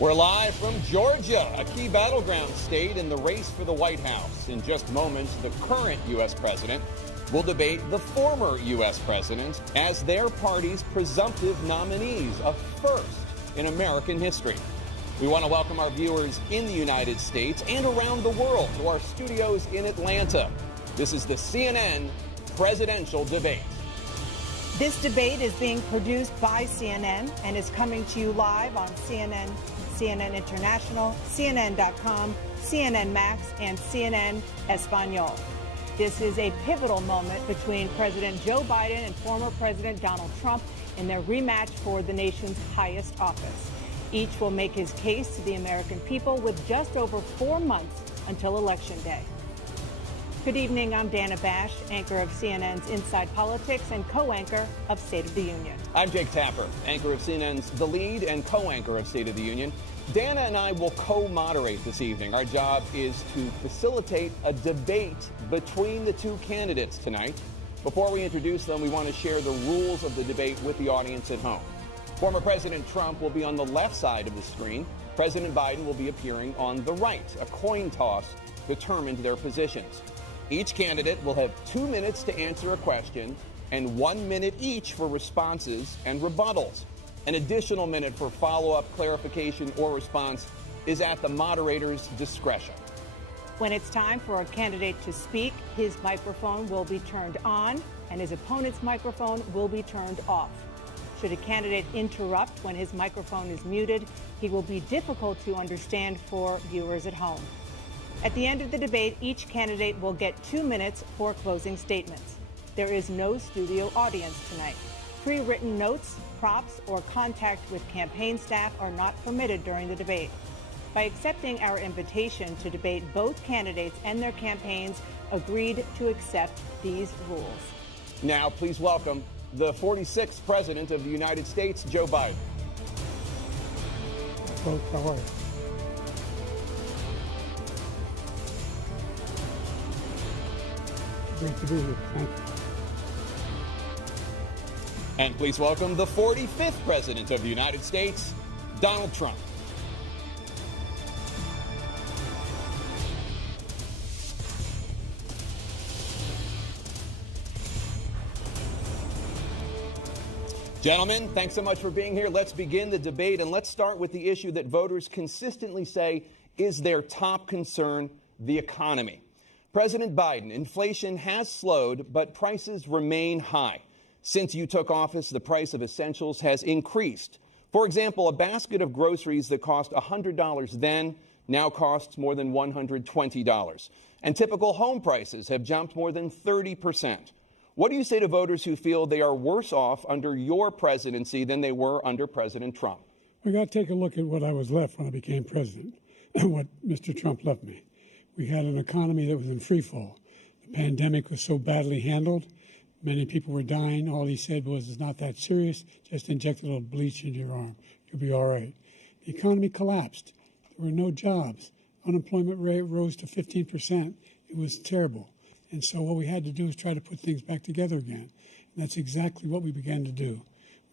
We're live from Georgia, a key battleground state in the race for the White House. In just moments, the current U.S. president will debate the former U.S. president as their party's presumptive nominees, a first in American history. We want to welcome our viewers in the United States and around the world to our studios in Atlanta. This is the CNN presidential debate. This debate is being produced by CNN and is coming to you live on CNN, CNN International, CNN.com, CNN Max, and CNN Espanol. This is a pivotal moment between President Joe Biden and former President Donald Trump in their rematch for the nation's highest office. Each will make his case to the American people with just over 4 months until Election Day. Good evening, I'm Dana Bash, anchor of CNN's Inside Politics and co-anchor of State of the Union. I'm Jake Tapper, anchor of CNN's The Lead and co-anchor of State of the Union. Dana and I will co-moderate this evening. Our job is to facilitate a debate between the two candidates tonight. Before we introduce them, we want to share the rules of the debate with the audience at home. Former President Trump will be on the left side of the screen. President Biden will be appearing on the right. A coin toss determined their positions. Each candidate will have 2 minutes to answer a question and 1 minute each for responses and rebuttals. An additional minute for follow-up, clarification, or response is at the moderator's discretion. When it's time for a candidate to speak, his microphone will be turned on and his opponent's microphone will be turned off. Should a candidate interrupt when his microphone is muted, he will be difficult to understand for viewers at home. At the end of the debate, each candidate will get 2 minutes for closing statements. There is no studio audience tonight. Pre-written notes, props, or contact with campaign staff are not permitted during the debate. By accepting our invitation to debate, both candidates and their campaigns agreed to accept these rules. Now, please welcome the 46th President of the United States, Joe Biden. Folks, how are you? Great to be here. Thank you. And please welcome the 45th President of the United States, Donald Trump. Gentlemen, thanks so much for being here. Let's begin the debate, and let's start with the issue that voters consistently say is their top concern, the economy. President Biden, inflation has slowed, but prices remain high. Since you took office, the price of essentials has increased. For example, a basket of groceries that cost $100 then now costs more than $120. And typical home prices have jumped more than 30%. What do you say to voters who feel they are worse off under your presidency than they were under President Trump? We got to take a look at what I was left when I became president and what Mr. Trump left me. We had an economy that was in free fall. The pandemic was so badly handled. Many people were dying. All he said was, it's not that serious. Just inject a little bleach into your arm. You'll be all right. The economy collapsed. There were no jobs. Unemployment rate rose to 15%. It was terrible. And so what we had to do is try to put things back together again. And that's exactly what we began to do.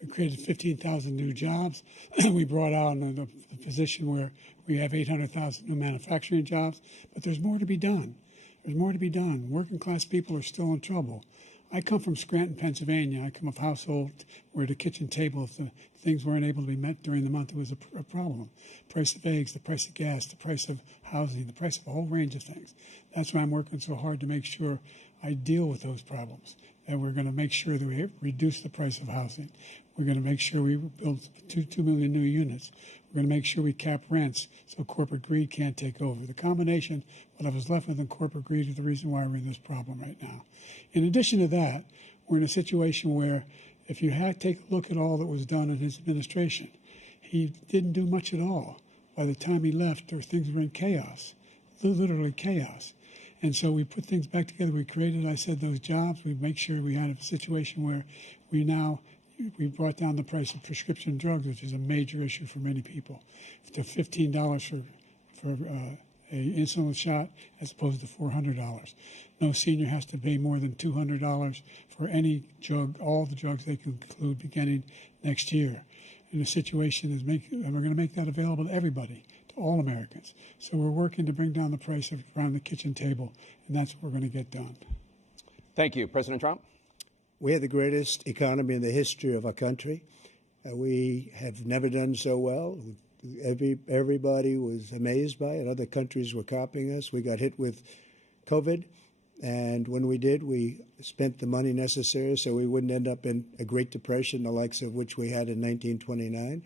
We created 15,000 new jobs. We brought out the position where we have 800,000 new manufacturing jobs. But there's more to be done. There's more to be done. Working class people are still in trouble. I come from Scranton, Pennsylvania. I come of a household where the kitchen table, if the things weren't able to be met during the month, it was a problem. Price of eggs, the price of gas, the price of housing, the price of a whole range of things. That's why I'm working so hard to make sure I deal with those problems. And we're going to make sure that we reduce the price of housing. We're going to make sure we build 2 million new units. We're going to make sure we cap rents so corporate greed can't take over. The combination, what I was left with in corporate greed, is the reason why we're in this problem right now. In addition to that, we're in a situation where if you take a look at all that was done in his administration, he didn't do much at all. By the time he left, things were in chaos, literally chaos. And so we put things back together. We created, I said, those jobs. We make sure we had a situation where we brought down the price of prescription drugs, which is a major issue for many people, to $15 for an insulin shot as opposed to $400. No senior has to pay more than $200 for any drug, all the drugs they can include beginning next year. in a situation and we're going to make that available to everybody, to all Americans. So we're working to bring down the price around the kitchen table, and that's what we're going to get done. Thank you. President Trump? We have the greatest economy in the history of our country. We have never done so well. Everybody was amazed by it. Other countries were copying us. We got hit with COVID, and when we did, we spent the money necessary so we wouldn't end up in a Great Depression, the likes of which we had in 1929.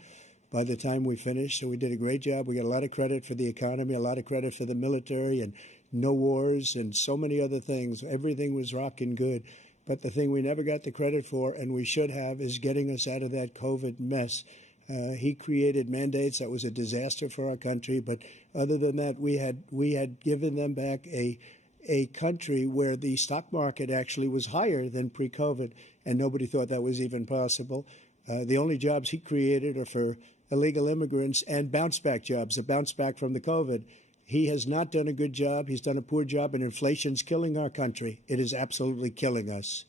By the time we finished, so we did a great job. We got a lot of credit for the economy, a lot of credit for the military, and no wars, and so many other things. Everything was rocking good. But the thing we never got the credit for, and we should have, is getting us out of that COVID mess. He created mandates that was a disaster for our country. But other than that, we had given them back a country where the stock market actually was higher than pre-COVID, and nobody thought that was even possible. The only jobs he created are for illegal immigrants and bounce-back jobs, a bounce-back from the COVID. He has not done a good job. He's done a poor job, and inflation's killing our country. It is absolutely killing us.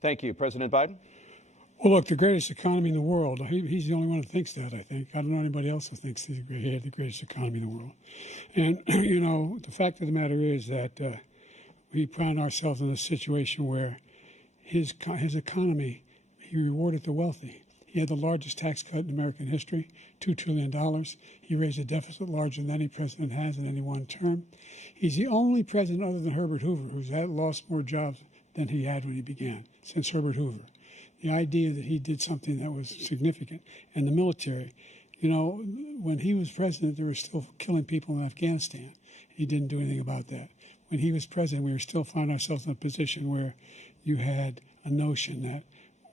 Thank you. President Biden? Well, look, the greatest economy in the world, he's the only one who thinks that, I think. I don't know anybody else who thinks he had the greatest economy in the world. And, you know, the fact of the matter is that we found ourselves in a situation where his economy, he rewarded the wealthy. He had the largest tax cut in American history, $2 trillion. He raised a deficit larger than any president has in any one term. He's the only president other than Herbert Hoover who's lost more jobs than he had when he began, since Herbert Hoover. The idea that he did something that was significant. And the military, you know, when he was president, they were still killing people in Afghanistan. He didn't do anything about that. When he was president, we were still finding ourselves in a position where you had a notion that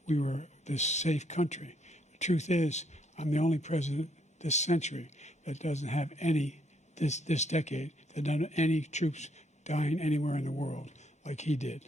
we were this safe country. The truth is, I'm the only president this century that doesn't have this decade, that doesn't have any troops dying anywhere in the world like he did.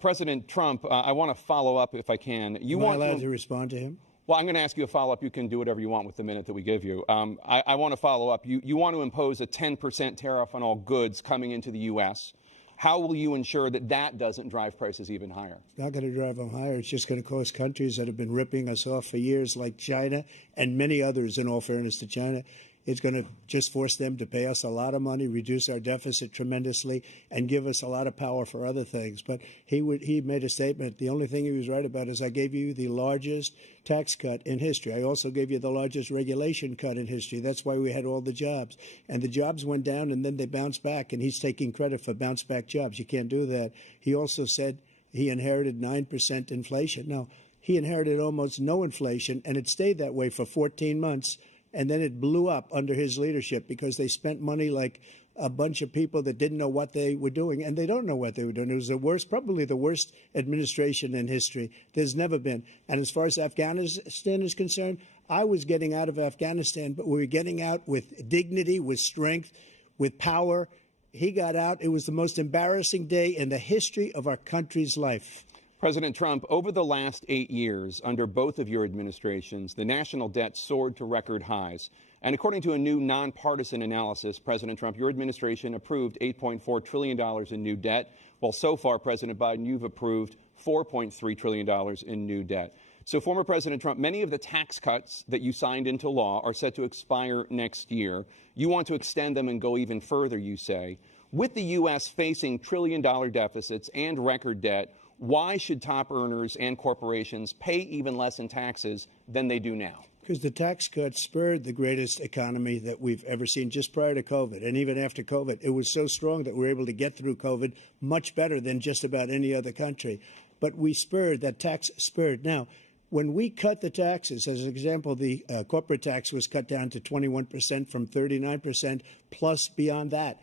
President Trump, I want to follow up if I can. Am I allowed to respond to him? Well, I'm going to ask you a follow-up. You can do whatever you want with the minute that we give you. I want to follow up. You want to impose a 10% tariff on all goods coming into the U.S. How will you ensure that that doesn't drive prices even higher? It's not going to drive them higher. It's just going to cost countries that have been ripping us off for years, like China and many others, in all fairness to China. It's going to just force them to pay us a lot of money, reduce our deficit tremendously, and give us a lot of power for other things. But he made a statement. The only thing he was right about is I gave you the largest tax cut in history. I also gave you the largest regulation cut in history. That's why we had all the jobs. And the jobs went down, and then they bounced back, and he's taking credit for bounce-back jobs. You can't do that. He also said he inherited 9% inflation. Now, he inherited almost no inflation, and it stayed that way for 14 months. And then it blew up under his leadership because they spent money like a bunch of people that didn't know what they were doing, and they don't know what they were doing. It was the worst, probably the worst administration in history. There's never been. And as far as Afghanistan is concerned, I was getting out of Afghanistan, but we were getting out with dignity, with strength, with power. He got out. It was the most embarrassing day in the history of our country's life. President Trump, over the last 8 years, under both of your administrations, the national debt soared to record highs. And according to a new nonpartisan analysis, President Trump, your administration approved $8.4 trillion in new debt, while so far, President Biden, you've approved $4.3 trillion in new debt. So, former President Trump, many of the tax cuts that you signed into law are set to expire next year. You want to extend them and go even further, you say. With the U.S. facing trillion-dollar deficits and record debt, why should top earners and corporations pay even less in taxes than they do now? Because the tax cuts spurred the greatest economy that we've ever seen just prior to COVID. And even after COVID, it was so strong that we were able to get through COVID much better than just about any other country. But we spurred, that tax spurred. Now, when we cut the taxes, as an example, the corporate tax was cut down to 21% from 39%, plus beyond that.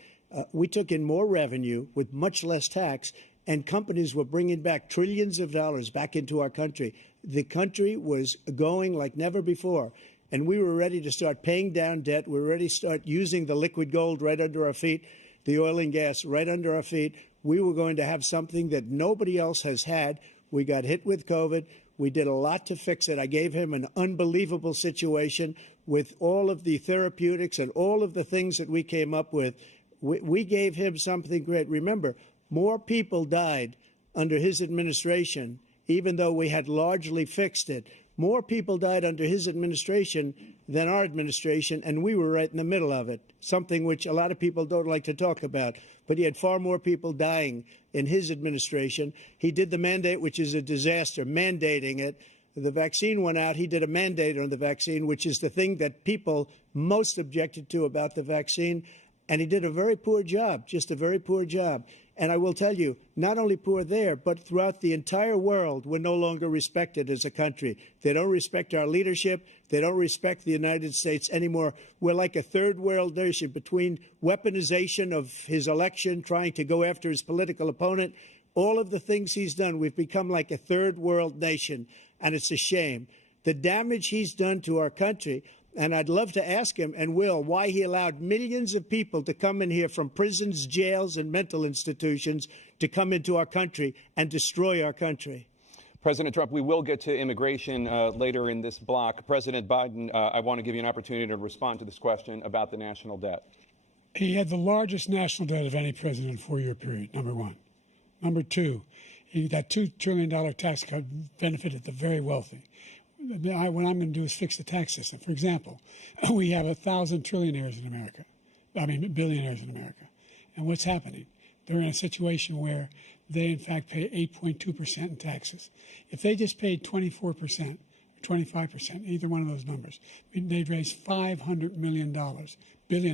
We took in more revenue with much less tax, and companies were bringing back trillions of dollars back into our country. The country was going like never before, and we were ready to start paying down debt. We were ready to start using the liquid gold right under our feet, the oil and gas right under our feet. We were going to have something that nobody else has had. We got hit with COVID. We did a lot to fix it. I gave him an unbelievable situation with all of the therapeutics and all of the things that we came up with. We gave him something great. Remember, more people died under his administration, even though we had largely fixed it. More people died under his administration than our administration, and we were right in the middle of it, something which a lot of people don't like to talk about. But he had far more people dying in his administration. He did the mandate, which is a disaster, mandating it. The vaccine went out. He did a mandate on the vaccine, which is the thing that people most objected to about the vaccine. And he did a very poor job, just a very poor job. And I will tell you, not only poor there, but throughout the entire world, we're no longer respected as a country. They don't respect our leadership. They don't respect the United States anymore. We're like a third world nation between weaponization of his election, trying to go after his political opponent, all of the things he's done. We've become like a third world nation, and it's a shame. The damage he's done to our country. And I'd love to ask him, and will, why he allowed millions of people to come in here from prisons, jails, and mental institutions to come into our country and destroy our country. President Trump, we will get to immigration later in this block. President Biden, I want to give you an opportunity to respond to this question about the national debt. He had the largest national debt of any president in a 4-year period, number one. Number two, that $2 trillion tax cut benefited the very wealthy. What I'm going to do is fix the tax system. For example, we have 1,000 trillionaires in America. Billionaires in America. And what's happening? They're in a situation where they, in fact, pay 8.2% in taxes. If they just paid 24%, 25%, either one of those numbers, they'd raise $500 billion,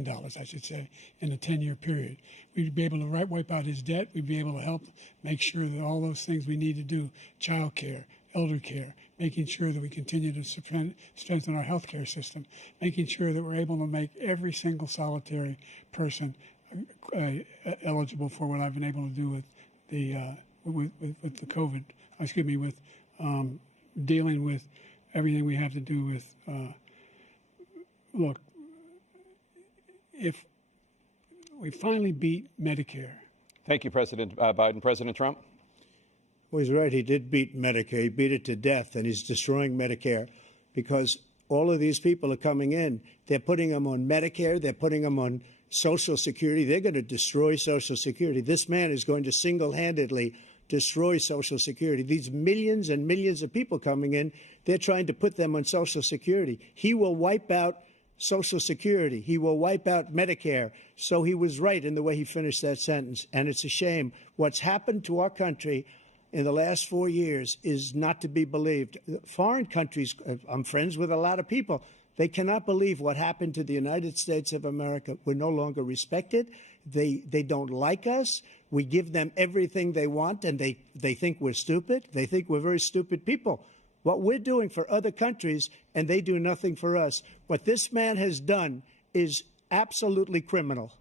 I should say, in a 10-year period. We'd be able to wipe out his debt. We'd be able to help make sure that all those things we need to do, child care, elder care, making sure that we continue to strengthen our health care system, making sure that we're able to make every single solitary person eligible for what I've been able to do with the COVID, with dealing with everything we have to do with, look, if we finally beat Medicare. Thank you, President Biden. President Trump? Well, he's right. He did beat Medicare. He beat it to death, and he's destroying Medicare because all of these people are coming in. They're putting them on Medicare. They're putting them on Social Security. They're going to destroy Social Security. This man is going to single-handedly destroy Social Security. These millions and millions of people coming in, they're trying to put them on Social Security. He will wipe out Social Security. He will wipe out Medicare. So he was right in the way he finished that sentence, and it's a shame. What's happened to our country in the last 4 years is not to be believed. Foreign countries, I'm friends with a lot of people, they cannot believe what happened to the United States of America. We're no longer respected. They don't like us. We give them everything they want, and they think we're stupid. They think we're very stupid people. What we're doing for other countries, and they do nothing for us. What this man has done is absolutely criminal.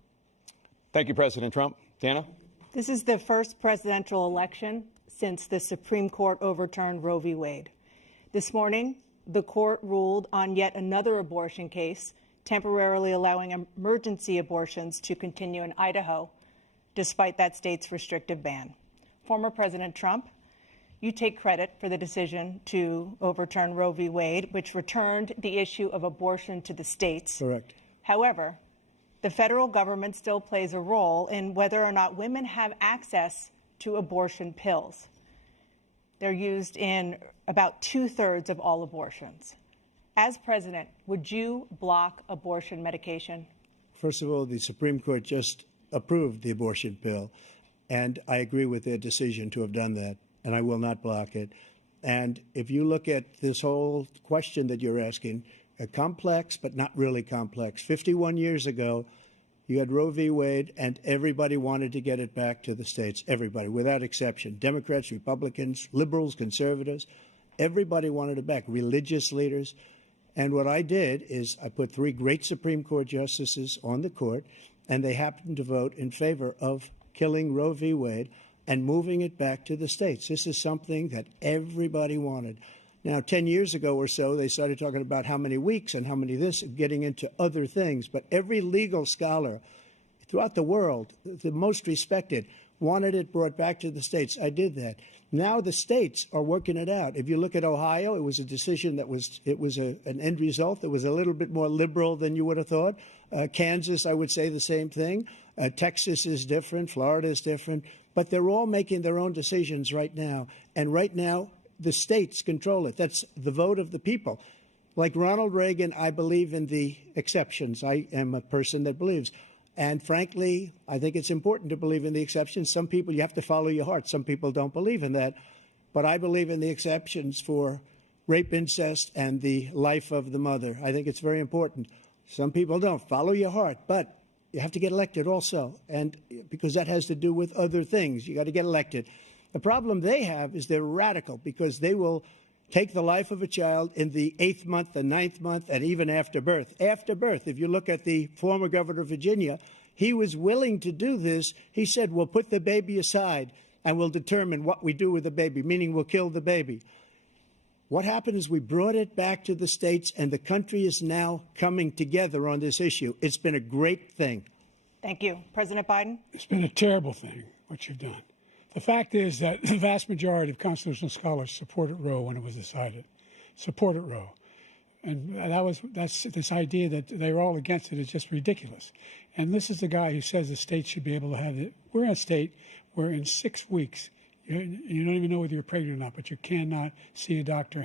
Thank you, President Trump. Dana? This is the first presidential election since the Supreme Court overturned Roe v. Wade. This morning, the court ruled on yet another abortion case, temporarily allowing emergency abortions to continue in Idaho, despite that state's restrictive ban. Former President Trump, you take credit for the decision to overturn Roe v. Wade, which returned the issue of abortion to the states. Correct. However, the federal government still plays a role in whether or not women have access to abortion pills. They're used in about 2/3 of all abortions. As president, would you block abortion medication? First of all, the Supreme Court just approved the abortion pill, and I agree with their decision to have done that, and I will not block it. And if you look at this whole question that you're asking, complex but not really complex. 51 years ago, you had Roe v. Wade, and everybody wanted to get it back to the states. Everybody, without exception. Democrats, Republicans, liberals, conservatives. Everybody wanted it back. Religious leaders. And what I did is I put 3 great Supreme Court justices on the court, and they happened to vote in favor of killing Roe v. Wade and moving it back to the states. This is something that everybody wanted. Now, 10 years ago or so, they started talking about how many weeks and how many this, getting into other things. But every legal scholar throughout the world, the most respected, wanted it brought back to the states. I did that. Now the states are working it out. If you look at Ohio, it was a decision that was an end result that was a little bit more liberal than you would have thought. Kansas, I would say the same thing. Texas is different. Florida is different. But they're all making their own decisions right now. And right now, the states control it. That's the vote of the people. Like Ronald Reagan, I believe in the exceptions. I am a person that believes. And frankly, I think it's important to believe in the exceptions. Some people, you have to follow your heart. Some people don't believe in that. But I believe in the exceptions for rape, incest, and the life of the mother. I think it's very important. Some people don't. Follow your heart. But you have to get elected also. And because that has to do with other things. You got to get elected. The problem they have is they're radical because they will take the life of a child in the 8th month, the 9th month, and even after birth. After birth, if you look at the former governor of Virginia, he was willing to do this. He said, we'll put the baby aside and we'll determine what we do with the baby, meaning we'll kill the baby. What happened is we brought it back to the states, and the country is now coming together on this issue. It's been a great thing. Thank you. President Biden? It's been a terrible thing, what you've done. The fact is that the vast majority of constitutional scholars supported Roe when it was decided, supported Roe. And that's this idea that they're all against it is just ridiculous. And this is the guy who says the state should be able to have it. We're in a state where in 6 weeks, you don't even know whether you're pregnant or not, but you cannot see a doctor,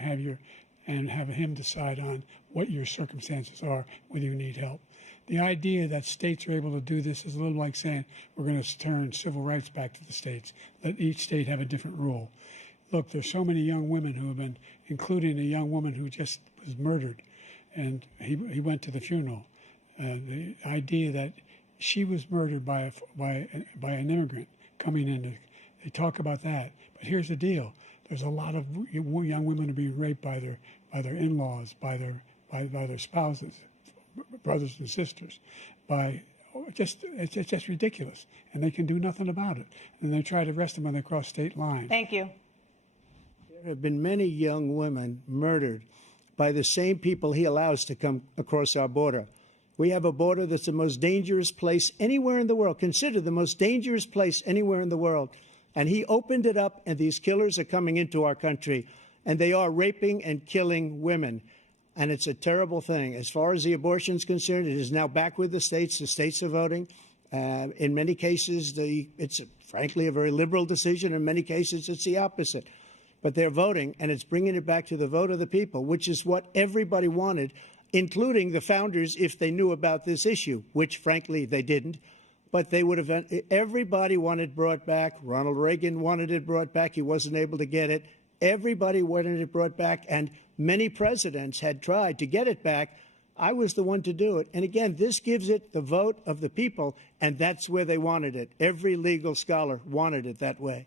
and have him decide on what your circumstances are, whether you need help. The idea that states are able to do this is a little like saying we're going to turn civil rights back to the states, let each state have a different rule. Look, there's so many young women who have been, including a young woman who just was murdered, and he went to the funeral. The idea that she was murdered by an immigrant coming in, they talk about that. But here's the deal: there's a lot of young women who are being raped by their in-laws, by their spouses, brothers and sisters, it's just ridiculous, and they can do nothing about it. And they try to arrest them when they cross state lines. Thank you. There have been many young women murdered by the same people he allows to come across our border. We have a border that's the most dangerous place anywhere in the world, considered the most dangerous place anywhere in the world. And he opened it up, and these killers are coming into our country, and they are raping and killing women. And it's a terrible thing. As far as the abortion is concerned, it is now back with the states. The states are voting. In many cases, it's frankly a very liberal decision. In many cases, it's the opposite. But they're voting, and it's bringing it back to the vote of the people, which is what everybody wanted, including the founders, if they knew about this issue, which, frankly, they didn't. But they would have. Everybody wanted it brought back. Ronald Reagan wanted it brought back. He wasn't able to get it. Everybody wanted it brought back, and many presidents had tried to get it back. I was the one to do it. And again, this gives it the vote of the people, and that's where they wanted it. Every legal scholar wanted it that way.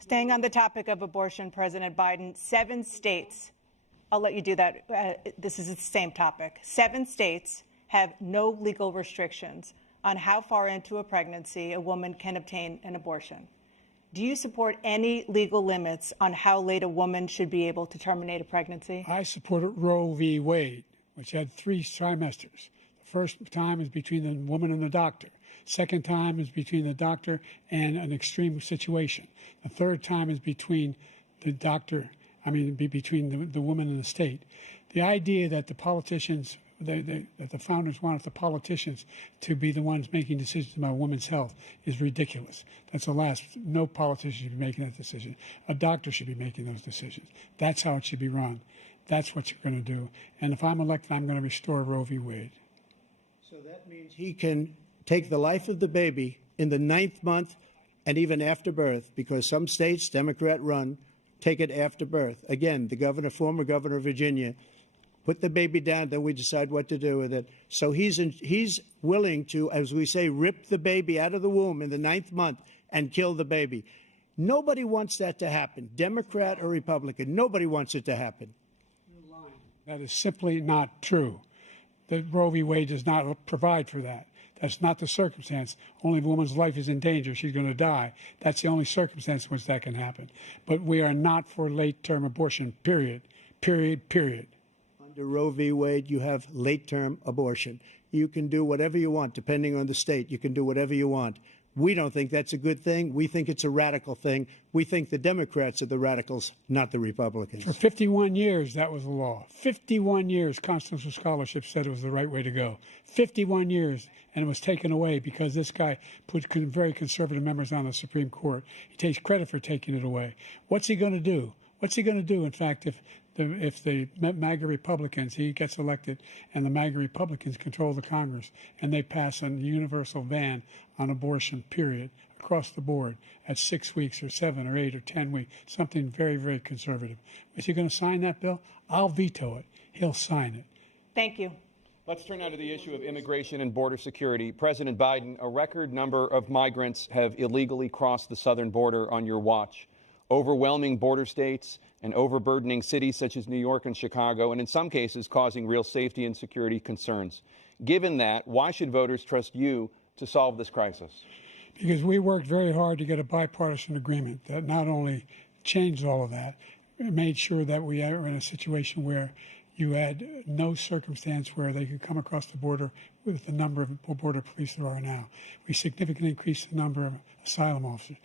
Staying on the topic of abortion, President Biden, 7 states, I'll let you do that. This is the same topic. 7 states have no legal restrictions on how far into a pregnancy a woman can obtain an abortion. Do you support any legal limits on how late a woman should be able to terminate a pregnancy? I supported Roe v. Wade, which had 3 trimesters. The first time is between the woman and the doctor. Second time is between the doctor and an extreme situation. The third time is between the doctor, between the woman and the state. The idea that the politicians, that the founders wanted the politicians to be the ones making decisions about women's health is ridiculous. That's the last. No politician should be making that decision. A doctor should be making those decisions. That's how it should be run. That's what you're going to do. And if I'm elected, I'm going to restore Roe v. Wade. So that means he can take the life of the baby in the 9th month and even after birth, because some states, Democrat run, take it after birth. Again, the former governor of Virginia, put the baby down, then we decide what to do with it. So he's willing to, as we say, rip the baby out of the womb in the 9th month and kill the baby. Nobody wants that to happen, Democrat or Republican. Nobody wants it to happen. You're lying. That is simply not true. The Roe v. Wade does not provide for that. That's not the circumstance. Only if a woman's life is in danger, she's going to die. That's the only circumstance in which that can happen. But we are not for late-term abortion, period. Period, period. Under Roe v. Wade, you have late-term abortion. You can do whatever you want, depending on the state. You can do whatever you want. We don't think that's a good thing. We think it's a radical thing. We think the Democrats are the radicals, not the Republicans. For 51 years, that was the law. 51 years, constitutional scholarship said it was the right way to go. 51 years, and it was taken away because this guy put very conservative members on the Supreme Court. He takes credit for taking it away. What's he going to do? What's he going to do? In fact, if the MAGA Republicans, he gets elected, and the MAGA Republicans control the Congress, and they pass a universal ban on abortion, period, across the board at 6 weeks or 7 or 8 or 10 weeks, something very, very conservative. Is he going to sign that bill? I'll veto it. He'll sign it. Thank you. Let's turn now to the issue of immigration and border security. President Biden, a record number of migrants have illegally crossed the southern border on your watch. Overwhelming border states and overburdening cities such as New York and Chicago, and in some cases causing real safety and security concerns. Given that, why should voters trust you to solve this crisis? Because we worked very hard to get a bipartisan agreement that not only changed all of that, it made sure that we are in a situation where you had no circumstance where they could come across the border with the number of border police there are now. We significantly increased the number of asylum officers.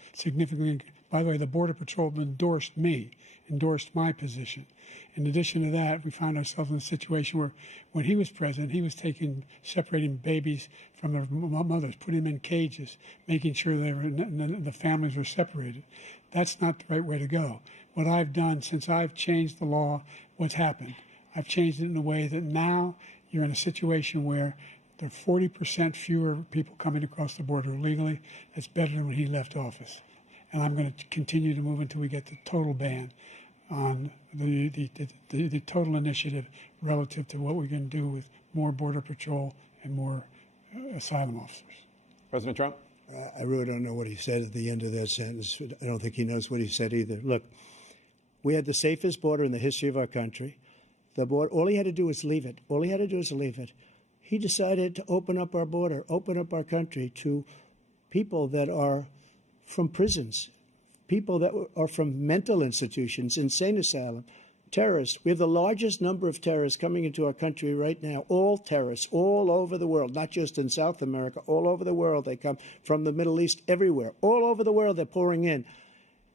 By the way, the Border Patrol endorsed my position. In addition to that, we found ourselves in a situation where when he was president, he was separating babies from their mothers, putting them in cages, making sure the families were separated. That's not the right way to go. What I've done since I've changed the law, what's happened? I've changed it in a way that now you're in a situation where there are 40% fewer people coming across the border illegally. That's better than when he left office. And I'm going to continue to move until we get the total ban on the total initiative relative to what we're going to do with more Border Patrol and more asylum officers. President Trump? I really don't know what he said at the end of that sentence. I don't think he knows what he said either. Look, we had the safest border in the history of our country. The border, all he had to do was leave it. All he had to do was leave it. He decided to open up our border, open up our country to people that are from prisons, people that are from mental institutions, insane asylum, terrorists. We have the largest number of terrorists coming into our country right now, all terrorists, all over the world, not just in South America, all over the world. They come from the Middle East, everywhere. All over the world, they're pouring in.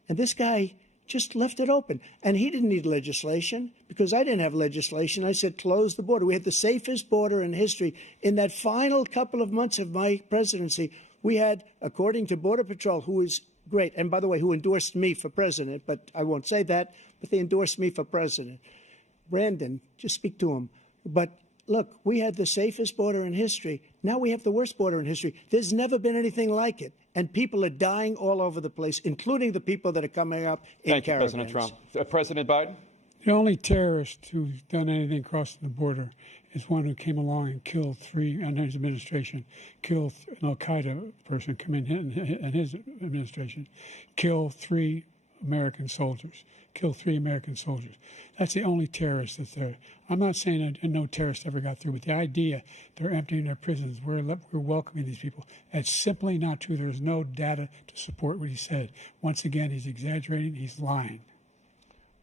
And this guy just left it open. And he didn't need legislation because I didn't have legislation. I said, close the border. We had the safest border in history. In that final couple of months of my presidency, we had, according to Border Patrol, who is great, and by the way, who endorsed me for president, but I won't say that, but they endorsed me for president. Brandon, just speak to him. But look, we had the safest border in history. Now we have the worst border in history. There's never been anything like it. And people are dying all over the place, including the people that are coming up in caravans. Thank you, President Trump. President Biden? The only terrorist who's done anything crossing the border is one who came along and killed under his administration, killed an al-Qaeda person come in his administration, killed 3 American soldiers. That's the only terrorist that's there. I'm not saying that no terrorist ever got through, but the idea they're emptying their prisons, we're welcoming these people, that's simply not true. There's no data to support what he said. Once again, he's exaggerating, he's lying.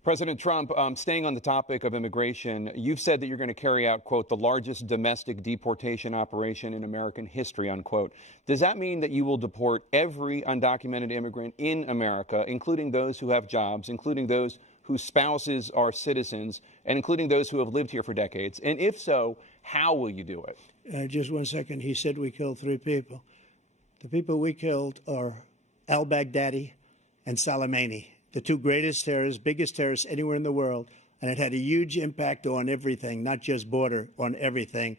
President Trump, staying on the topic of immigration, you've said that you're going to carry out, quote, the largest domestic deportation operation in American history, unquote. Does that mean that you will deport every undocumented immigrant in America, including those who have jobs, including those whose spouses are citizens, and including those who have lived here for decades? And if so, how will you do it? Just 1 second. He said we killed 3 people. The people we killed are al-Baghdadi and Soleimani, the 2 greatest terrorists, biggest terrorists anywhere in the world, and it had a huge impact on everything, not just border, on everything.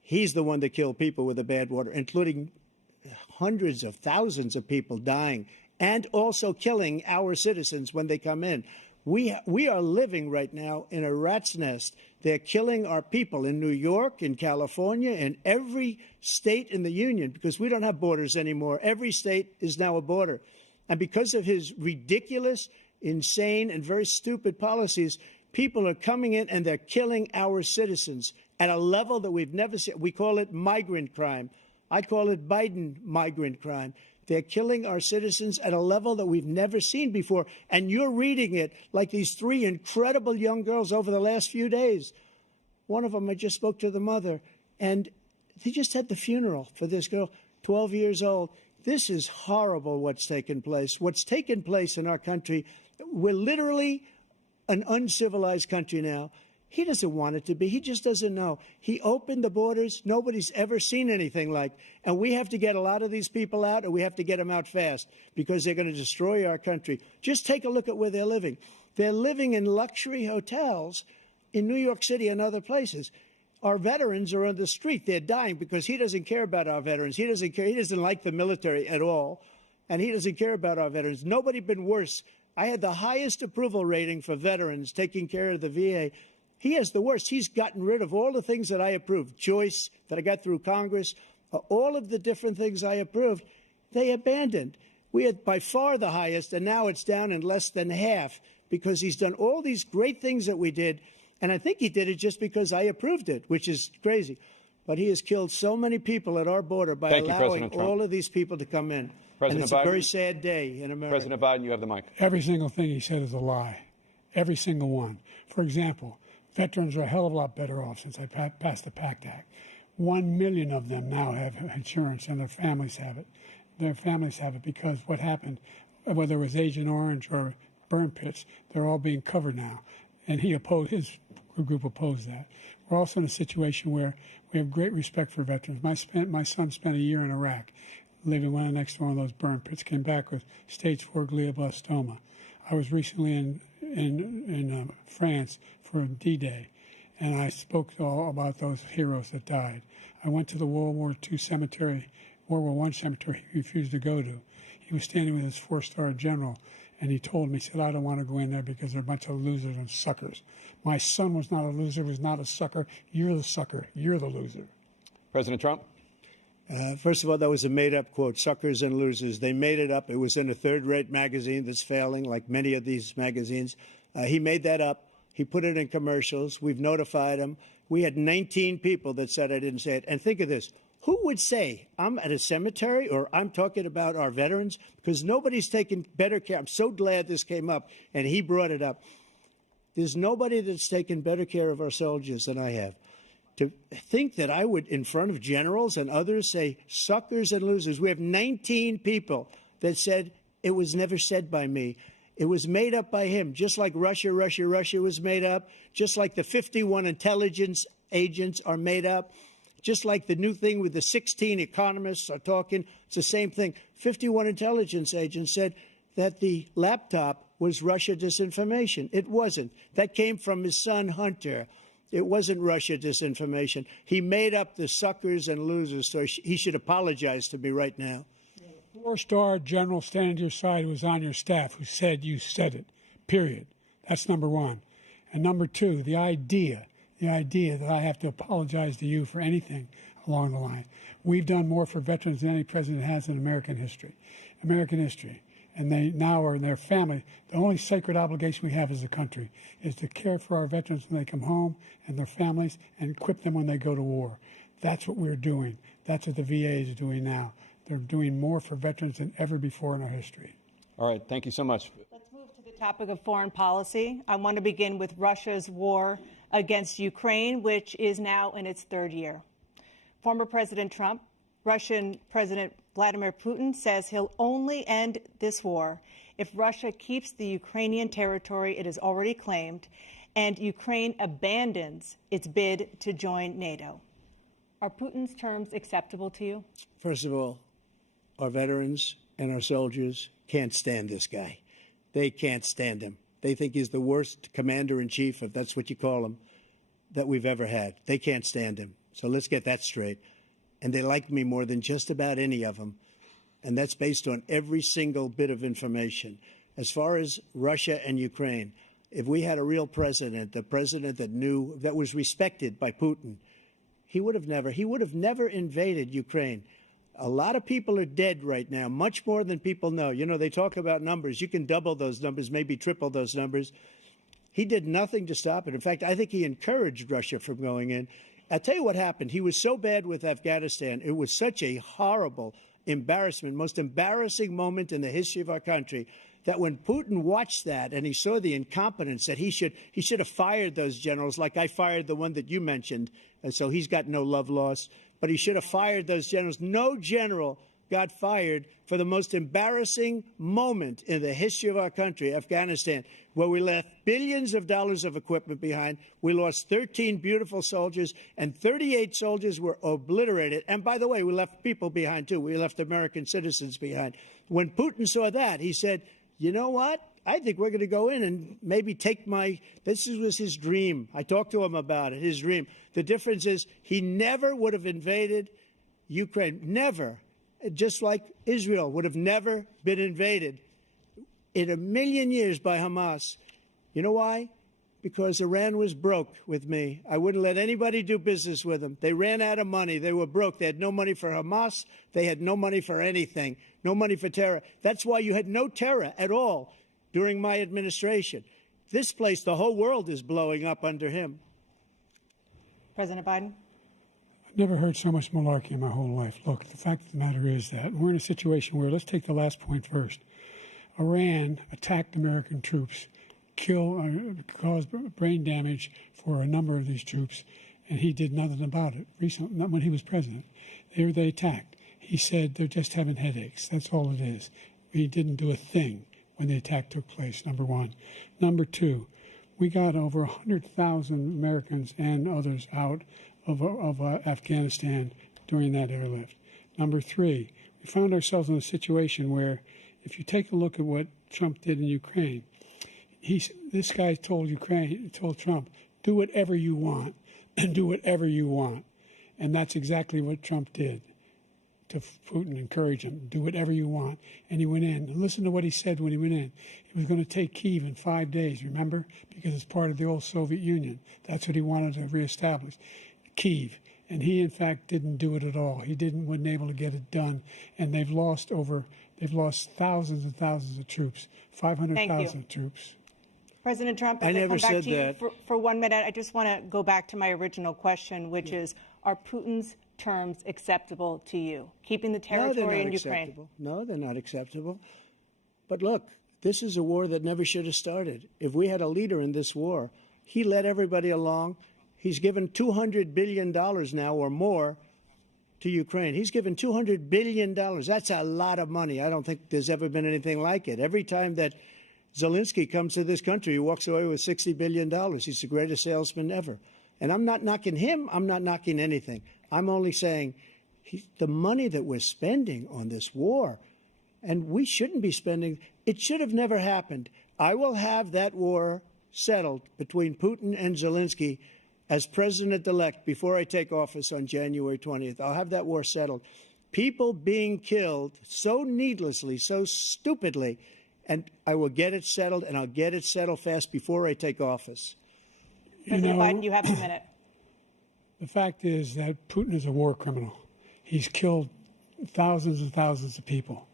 He's the one that killed people with the bad water, including hundreds of thousands of people dying, and also killing our citizens when they come in. We are living right now in a rat's nest. They're killing our people in New York, in California, in every state in the union, because we don't have borders anymore. Every state is now a border. And because of his ridiculous, insane, and very stupid policies, people are coming in and they're killing our citizens at a level that we've never seen. We call it migrant crime. I call it Biden migrant crime. They're killing our citizens at a level that we've never seen before. And you're reading it like these 3 incredible young girls over the last few days. One of them, I just spoke to the mother, and they just had the funeral for this girl, 12 years old. This is horrible what's taken place. What's taken place in our country, we're literally an uncivilized country now. He doesn't want it to be. He just doesn't know. He opened the borders. Nobody's ever seen anything like. And we have to get a lot of these people out, or we have to get them out fast, because they're going to destroy our country. Just take a look at where they're living. They're living in luxury hotels in New York City and other places. Our veterans are on the street. They're dying because he doesn't care about our veterans. He doesn't care. He doesn't like the military at all, and he doesn't care about our veterans. Nobody been worse. I had the highest approval rating for veterans taking care of the VA. He has the worst. He's gotten rid of all the things that I approved. Choice that I got through Congress, all of the different things I approved, they abandoned. We had by far the highest, and now it's down in less than half because he's done all these great things that we did. And I think he did it just because I approved it, which is crazy. But he has killed so many people at our border by allowing all of these people to come in. And it's a very sad day in America. President Biden, you have the mic. Every single thing he said is a lie. Every single one. For example, veterans are a hell of a lot better off since I passed the PACT Act. 1 million of them now have insurance, and their families have it. Their families have it because what happened, whether it was Agent Orange or burn pits, they're all being covered now. And his group opposed that. We're also in a situation where we have great respect for veterans. My son spent a year in Iraq, living right next to one of those burn pits, came back with stage 4 glioblastoma. I was recently in France for D-Day, and I spoke all about those heroes that died. I went to the World War I cemetery he refused to go to. He was standing with his 4-star general, and he told me, he said, I don't want to go in there because they're a bunch of losers and suckers. My son was not a loser, was not a sucker. You're the sucker. You're the loser. President Trump? First of all, that was a made-up quote, suckers and losers. They made it up. It was in a third-rate magazine that's failing, like many of these magazines. He made that up. He put it in commercials. We've notified him. We had 19 people that said I didn't say it. And think of this. Who would say I'm at a cemetery or I'm talking about our veterans? Because nobody's taken better care. I'm so glad this came up, and he brought it up. There's nobody that's taken better care of our soldiers than I have. To think that I would, in front of generals and others, say suckers and losers. We have 19 people that said it was never said by me. It was made up by him, just like Russia was made up, just like the 51 intelligence agents are made up. Just like the new thing with the 16 economists are talking, it's the same thing. 51 intelligence agents said that the laptop was Russia disinformation. It wasn't. That came from his son, Hunter. It wasn't Russia disinformation. He made up the suckers and losers, so he should apologize to me right now. 4-star general standing to your side who was on your staff who said you said it, period. That's number one. And number two, the idea that I have to apologize to you for anything along the line. We've done more for veterans than any president has in American history. And they now are in their family. The only sacred obligation we have as a country is to care for our veterans when they come home and their families and equip them when they go to war. That's what we're doing. That's what the VA is doing now. They're doing more for veterans than ever before in our history. All right. Thank you so much. Let's move to the topic of foreign policy. I want to begin with Russia's war against Ukraine, which is now in its 3rd year. Former President Trump, Russian President Vladimir Putin says he'll only end this war if Russia keeps the Ukrainian territory it has already claimed and Ukraine abandons its bid to join NATO. Are Putin's terms acceptable to you? First of all, our veterans and our soldiers can't stand this guy. They can't stand him. They think he's the worst commander-in-chief, if that's what you call him, that we've ever had. They can't stand him. So let's get that straight. And they like me more than just about any of them. And that's based on every single bit of information. As far as Russia and Ukraine, if we had a real president, a president that knew, that was respected by Putin, he would have never invaded Ukraine. A lot of people are dead right now, much more than people know. You know, they talk about numbers. You can double those numbers, maybe triple those numbers. He did nothing to stop it. In fact, I think he encouraged Russia from going in. I'll tell you what happened. He was so bad with Afghanistan. It was such a horrible embarrassment, most embarrassing moment in the history of our country, that when Putin watched that and he saw the incompetence, that he should have fired those generals, like I fired the one that you mentioned. And so he's got no love lost. But he should have fired those generals. No general got fired for the most embarrassing moment in the history of our country, Afghanistan, where we left billions of dollars of equipment behind. We lost 13 beautiful soldiers, and 38 soldiers were obliterated. And by the way, we left people behind, too. We left American citizens behind. When Putin saw that, he said, you know what? I think we're going to go in and maybe take this was his dream. I talked to him about it, his dream. The difference is he never would have invaded Ukraine. Never. Just like Israel would have never been invaded in a million years by Hamas. You know why? Because Iran was broke with me. I wouldn't let anybody do business with them. They ran out of money. They were broke. They had no money for Hamas. They had no money for anything, no money for terror. That's why you had no terror at all during my administration. This place, the whole world is blowing up under him. President Biden? I've never heard so much malarkey in my whole life. Look, the fact of the matter is that we're in a situation where, let's take the last point first. Iran attacked American troops, caused brain damage for a number of these troops, and he did nothing about it recently, not when he was president. They attacked. He said they're just having headaches. That's all it is. He didn't do a thing when the attack took place, number one. Number two, we got over 100,000 Americans and others out of Afghanistan during that airlift. Number three, we found ourselves in a situation where, if you take a look at what Trump did in Ukraine, this guy told Trump, do whatever you want and do whatever you want. And that's exactly what Trump did to Putin, encourage him, do whatever you want. And he went in. And listen to what he said when he went in. He was going to take Kyiv in 5 days, remember? Because it's part of the old Soviet Union. That's what he wanted to reestablish, Kyiv. And he, in fact, didn't do it at all. He wasn't able to get it done. And they've lost thousands and thousands of troops, 500,000 troops. President Trump, as I come back to you for 1 minute, I just want to go back to my original question, which is, are Putin's terms acceptable to you? Keeping the territory in Ukraine? No, they're not acceptable. But look, this is a war that never should have started. If we had a leader in this war, he led everybody along. He's given $200 billion now or more to Ukraine. He's given $200 billion. That's a lot of money. I don't think there's ever been anything like it. Every time that Zelensky comes to this country, he walks away with $60 billion. He's the greatest salesman ever. And I'm not knocking him. I'm not knocking anything. I'm only saying the money that we're spending on this war, and we shouldn't be spending, it should have never happened. I will have that war settled between Putin and Zelensky as president-elect before I take office on January 20th. I'll have that war settled. People being killed so needlessly, so stupidly, and I will get it settled, and I'll get it settled fast before I take office. President Biden, you have a minute. The fact is that Putin is a war criminal. He's killed thousands and thousands of people.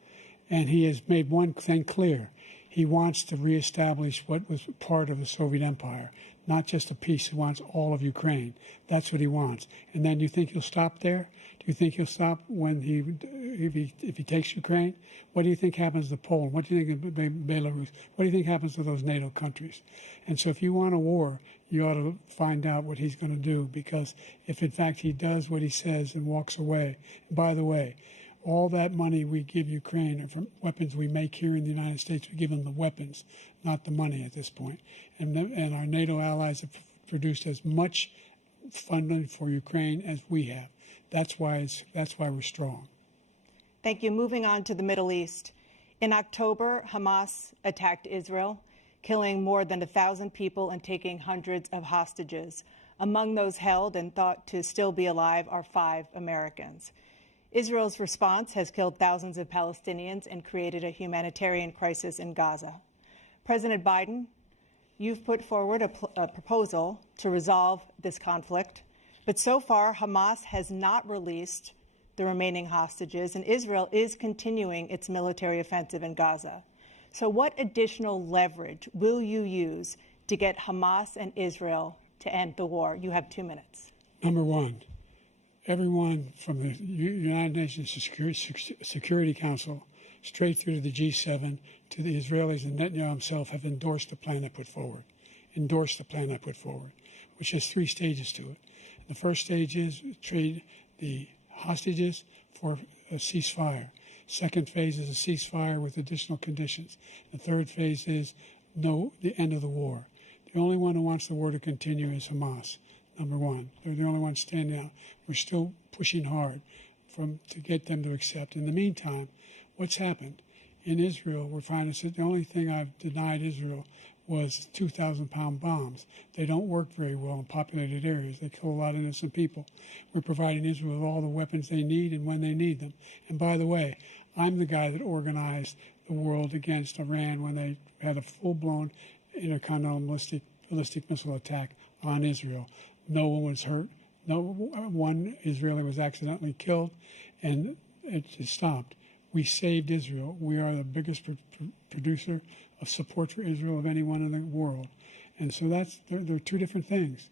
And he has made one thing clear. He wants to reestablish what was part of the Soviet Empire, not just a piece. He wants all of Ukraine. That's what he wants. And then you think he'll stop there? Do you think he'll stop when if he takes Ukraine? What do you think happens to Poland? What do you think of Belarus? What do you think happens to those NATO countries? And so if you want a war, you ought to find out what he's going to do, because if in fact he does what he says and walks away, and by the way, all that money we give Ukraine are from weapons we make here in the United States. We give them the weapons, not the money at this point. And our NATO allies have produced as much funding for Ukraine as we have. That's why we're strong. Thank you. Moving on to the Middle East. In October, Hamas attacked Israel, killing more than 1,000 people and taking hundreds of hostages. Among those held and thought to still be alive are 5 Americans. Israel's response has killed thousands of Palestinians and created a humanitarian crisis in Gaza. President Biden, you've put forward a proposal to resolve this conflict, but so far Hamas has not released the remaining hostages, and Israel is continuing its military offensive in Gaza. So what additional leverage will you use to get Hamas and Israel to end the war? You have 2 minutes. Number one, everyone from the United Nations Security Council straight through to the G7 to the Israelis and Netanyahu himself have endorsed the plan I put forward, which has 3 stages to it. The first stage is trade the hostages for a ceasefire. Second phase is a ceasefire with additional conditions. The third phase is the end of the war. The only one who wants the war to continue is Hamas. Number one, they're the only ones standing out. We're still pushing hard to get them to accept. In the meantime, what's happened? in Israel, we're finding that the only thing I've denied Israel was 2,000-pound bombs. They don't work very well in populated areas. They kill a lot of innocent people. We're providing Israel with all the weapons they need and when they need them. And by the way, I'm the guy that organized the world against Iran when they had a full-blown intercontinental ballistic missile attack on Israel. No one was hurt. No one Israeli was accidentally killed, and it stopped. We saved Israel. We are the biggest producer of support for Israel of anyone in the world. And so there are two different things.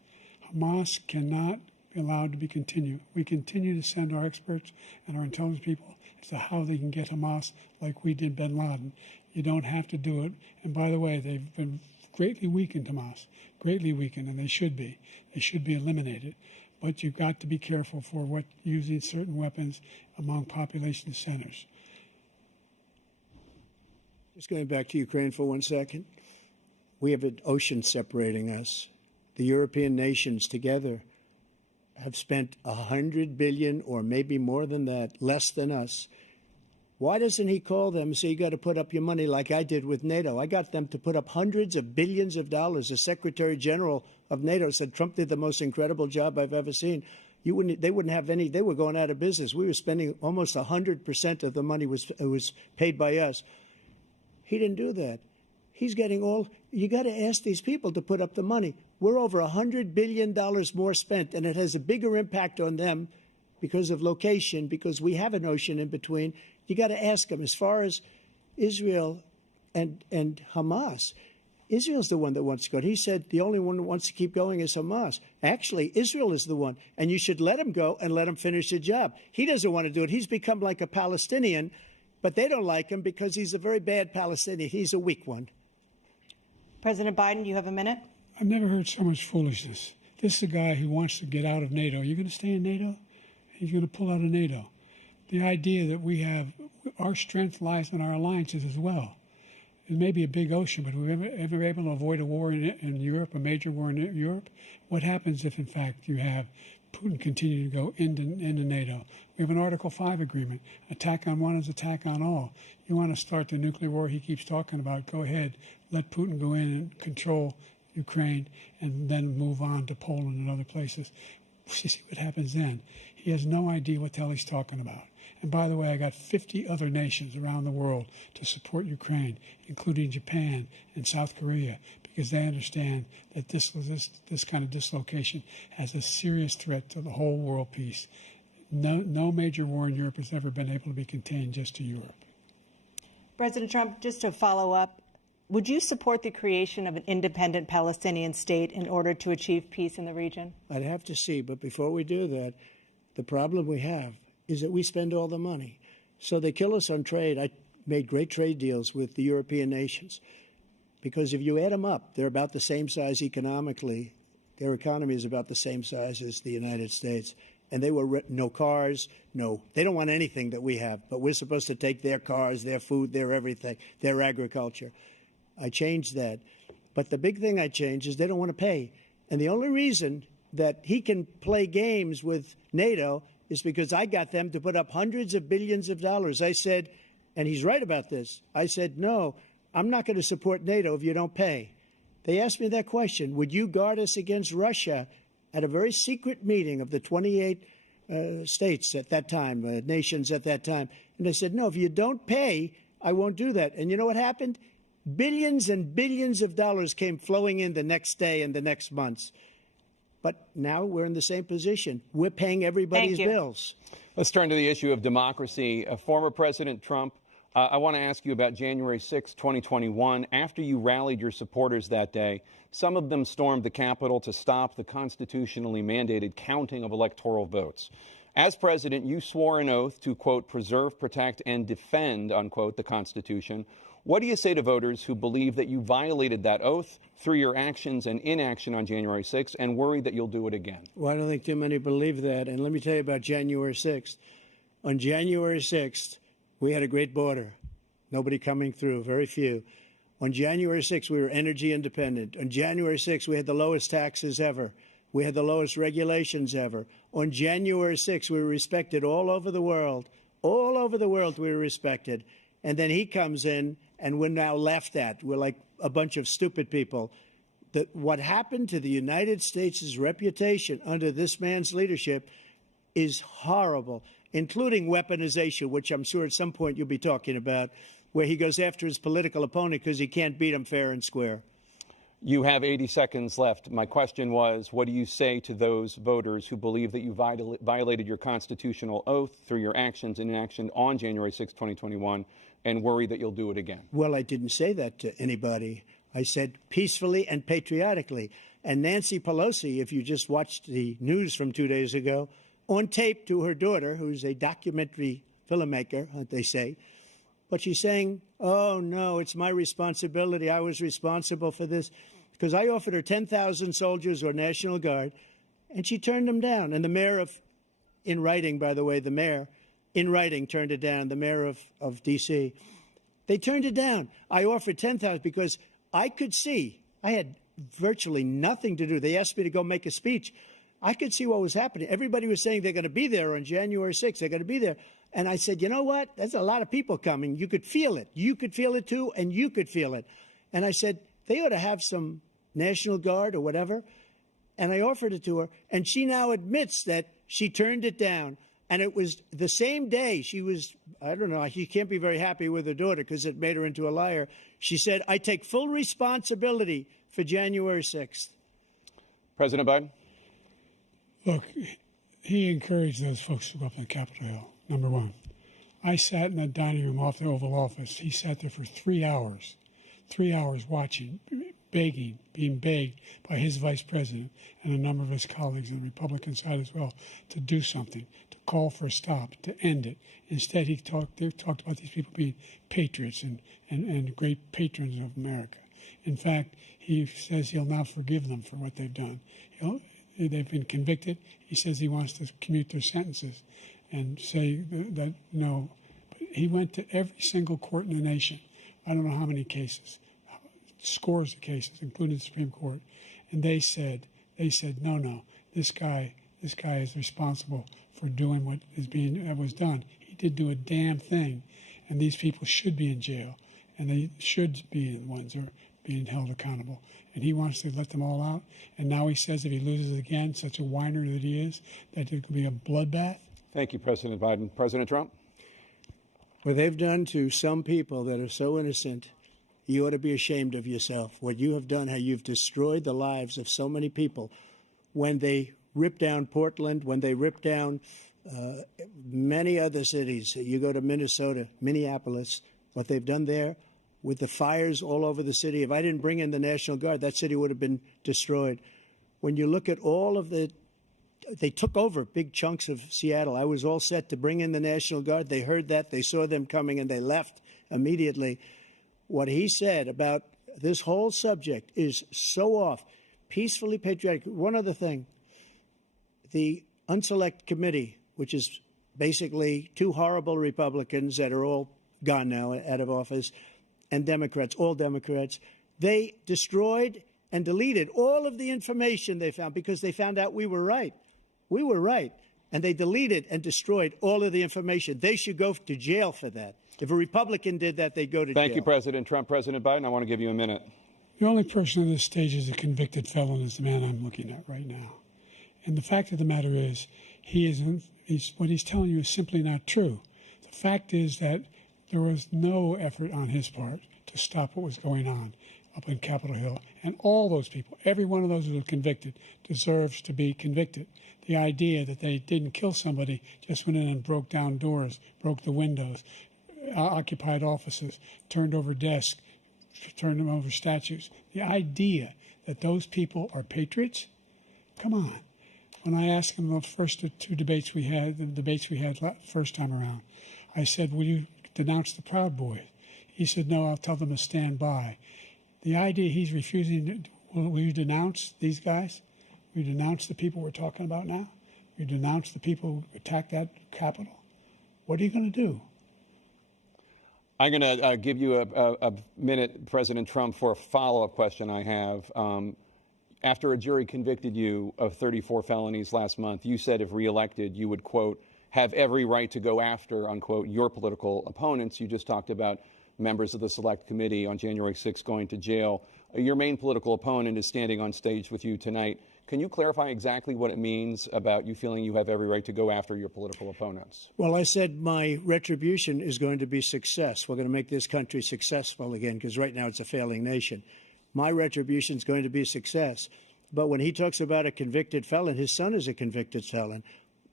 Hamas cannot be allowed to be continued. We continue to send our experts and our intelligence people as to how they can get Hamas like we did bin Laden. You don't have to do it. And by the way, they've been greatly weakened, Hamas, greatly weakened, and they should be. They should be eliminated. But you've got to be careful for using certain weapons among population centers. Just going back to Ukraine for 1 second. We have an ocean separating us. The European nations together have spent $100 billion, or maybe more than that, less than us. Why doesn't he call them and say, you got to put up your money like I did with NATO? I got them to put up hundreds of billions of dollars. The Secretary General of NATO said Trump did the most incredible job I've ever seen. They wouldn't have any. They were going out of business. We were spending almost 100% of the money was paid by us. He didn't do that. He's getting all. You got to ask these people to put up the money. We're over $100 billion more spent, and it has a bigger impact on them because of location, because we have an ocean in between. You got to ask them. As far as Israel and Hamas, Israel's the one that wants to go. He said the only one that wants to keep going is Hamas. Actually, Israel is the one, and you should let him go and let him finish the job. He doesn't want to do it. He's become like a Palestinian, but they don't like him because he's a very bad Palestinian. He's a weak one. President Biden, you have a minute. I've never heard so much foolishness. This is a guy who wants to get out of NATO. You're going to stay in NATO? He's going to pull out of NATO. The idea that we have our strength lies in our alliances as well. It may be a big ocean, but we're ever able to avoid a war in Europe, a major war in Europe? What happens if, in fact, you have Putin continue to go into NATO? We have an Article 5 agreement. Attack on one is attack on all. You want to start the nuclear war he keeps talking about, go ahead. Let Putin go in and control Ukraine and then move on to Poland and other places. See what happens then. He has no idea what the hell he's talking about. And by the way, I got 50 other nations around the world to support Ukraine, including Japan and South Korea, because they understand that this kind of dislocation has a serious threat to the whole world peace. No major war in Europe has ever been able to be contained just to Europe. President Trump, just to follow up, would you support the creation of an independent Palestinian state in order to achieve peace in the region? I'd have to see, but before we do that, the problem we have is that we spend all the money. So they kill us on trade. I made great trade deals with the European nations because if you add them up, they're about the same size economically. Their economy is about the same size as the United States. And they were no cars, they don't want anything that we have, but we're supposed to take their cars, their food, their everything, their agriculture. I changed that. But the big thing I changed is they don't want to pay. And the only reason that he can play games with NATO is because I got them to put up hundreds of billions of dollars. I said, and he's right about this, I said, no, I'm not going to support NATO if you don't pay. They asked me that question, would you guard us against Russia, at a very secret meeting of the 28 states at that time, nations at that time. And I said, no, if you don't pay, I won't do that. And you know what happened? Billions and billions of dollars came flowing in the next day and the next months. But now we're in the same position. We're paying everybody's bills. Let's turn to the issue of democracy. Former President Trump, I want to ask you about January 6, 2021. After you rallied your supporters that day, some of them stormed the Capitol to stop the constitutionally mandated counting of electoral votes. As president, you swore an oath to, quote, preserve, protect, and defend, unquote, the Constitution. What do you say to voters who believe that you violated that oath through your actions and inaction on January 6th and worry that you'll do it again? Well, I don't think too many believe that. And let me tell you about January 6th. On January 6th, we had a great border. Nobody coming through, very few. On January 6th, we were energy independent. On January 6th, we had the lowest taxes ever. We had the lowest regulations ever. On January 6th, we were respected all over the world. All over the world, we were respected. And then he comes in, and we're now laughed at. We're like a bunch of stupid people. What happened to the United States' reputation under this man's leadership is horrible, including weaponization, which I'm sure at some point you'll be talking about, where he goes after his political opponent because he can't beat him fair and square. You have 80 seconds left. My question was, what do you say to those voters who believe that you violated your constitutional oath through your actions and inaction on January 6, 2021, and worry that you'll do it again? Well, I didn't say that to anybody. I said peacefully and patriotically. And Nancy Pelosi, if you just watched the news from 2 days ago, on tape to her daughter, who's a documentary filmmaker, they say, but she's saying, oh, no, it's my responsibility. I was responsible for this. Because I offered her 10,000 soldiers or National Guard, and she turned them down. And the mayor in writing, by the way, the mayor, in writing, turned it down, the mayor of D.C. They turned it down. I offered 10,000 because I could see, I had virtually nothing to do. They asked me to go make a speech. I could see what was happening. Everybody was saying they're going to be there on January 6th. They're going to be there. And I said, you know what? There's a lot of people coming. You could feel it. You could feel it, too, and you could feel it. And I said, they ought to have some National Guard or whatever. And I offered it to her. And she now admits that she turned it down. And it was the same day she was, I don't know, she can't be very happy with her daughter because it made her into a liar. She said, I take full responsibility for January 6th. President Biden? Look, he encouraged those folks to go up on Capitol Hill, number one. I sat in that dining room off the Oval Office. He sat there for 3 hours watching, begging, being begged by his vice president and a number of his colleagues on the Republican side as well to do something, to call for a stop, to end it. Instead, they talked about these people being patriots and great patrons of America. In fact, he says he'll now forgive them for what they've done. They've been convicted. He says he wants to commute their sentences and say that no. But he went to every single court in the nation. I don't know how many cases, scores of cases, including the Supreme Court, and they said, no, this guy is responsible for doing what was done. He didn't do a damn thing, and these people should be in jail, and they should be the ones who are being held accountable. And he wants to let them all out. And now he says if he loses again, such a whiner that he is, that it could be a bloodbath. Thank you, President Biden. President Trump? What they've done to some people that are so innocent, you ought to be ashamed of yourself. What you have done, how you've destroyed the lives of so many people. When they ripped down Portland, when they ripped down many other cities, you go to Minnesota, Minneapolis, what they've done there, with the fires all over the city. If I didn't bring in the National Guard, that city would have been destroyed. When you look at all of they took over big chunks of Seattle. I was all set to bring in the National Guard. They heard that. They saw them coming, and they left immediately. What he said about this whole subject is so off. Peacefully patriotic. One other thing. The Unselect Committee, which is basically two horrible Republicans that are all gone now out of office, and Democrats, all Democrats, they destroyed and deleted all of the information they found because they found out we were right. We were right. And they deleted and destroyed all of the information. They should go to jail for that. If a Republican did that, they'd go to jail. Thank you, President Trump. President Biden, I want to give you a minute. The only person on this stage is a convicted felon is the man I'm looking at right now. And the fact of the matter is, what he's telling you is simply not true. The fact is that there was no effort on his part to stop what was going on up in Capitol Hill. And all those people, every one of those who were convicted, deserves to be convicted. The idea that they didn't kill somebody, just went in and broke down doors, broke the windows, occupied offices, turned over desks, turned them over statues. The idea that those people are patriots? Come on. When I asked him the first two debates we had, first time around, I said, will you denounce the Proud Boys? He said, no, I'll tell them to stand by. The idea he's refusing, will you denounce these guys? Will you denounce the people we're talking about now? Will you denounce the people who attacked that Capitol? What are you going to do? I'm going to give you a minute, President Trump, for a follow-up question I have. After a jury convicted you of 34 felonies last month, you said if reelected, you would, quote, have every right to go after, unquote, your political opponents. You just talked about members of the Select Committee on January 6th going to jail. Your main political opponent is standing on stage with you tonight. Can you clarify exactly what it means about you feeling you have every right to go after your political opponents? Well, I said my retribution is going to be success. We're going to make this country successful again, because right now it's a failing nation. My retribution is going to be success. But when he talks about a convicted felon, his son is a convicted felon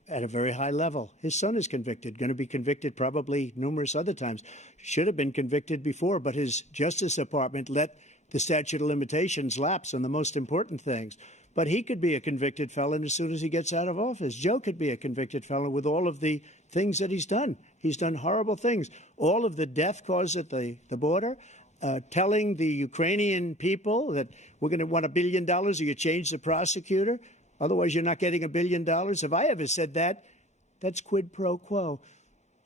at a very high level. His son is convicted, going to be convicted probably numerous other times. Should have been convicted before, but his Justice Department let the statute of limitations lapse on the most important things. But he could be a convicted felon as soon as he gets out of office. Joe could be a convicted felon with all of the things that he's done. He's done horrible things. All of the death caused at the border, telling the Ukrainian people that we're going to want $1 billion or you change the prosecutor. Otherwise, you're not getting $1 billion. If I ever said that, that's quid pro quo.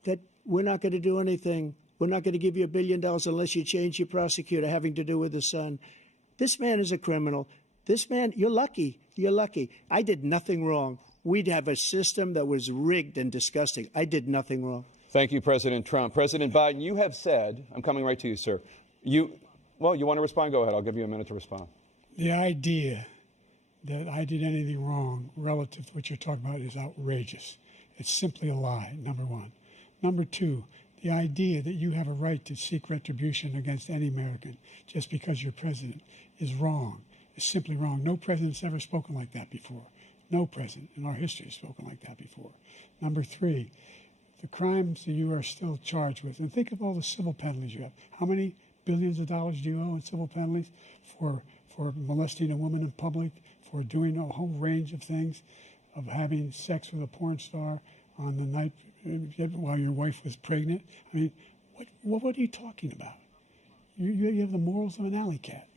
That we're not going to do anything. We're not going to give you $1 billion unless you change your prosecutor having to do with the son. This man is a criminal. This man, you're lucky. You're lucky. I did nothing wrong. We'd have a system that was rigged and disgusting. I did nothing wrong. Thank you, President Trump. President Biden, you have said, I'm coming right to you, sir. You want to respond? Go ahead. I'll give you a minute to respond. The idea that I did anything wrong relative to what you're talking about is outrageous. It's simply a lie, number one. Number two, the idea that you have a right to seek retribution against any American just because you're president is wrong. It's simply wrong. No president's ever spoken like that before. No president in our history has spoken like that before. Number three, the crimes that you are still charged with, and think of all the civil penalties you have. How many billions of dollars do you owe in civil penalties for molesting a woman in public, for doing a whole range of things, of having sex with a porn star on the night while your wife was pregnant? I mean, what are you talking about? You have the morals of an alley cat.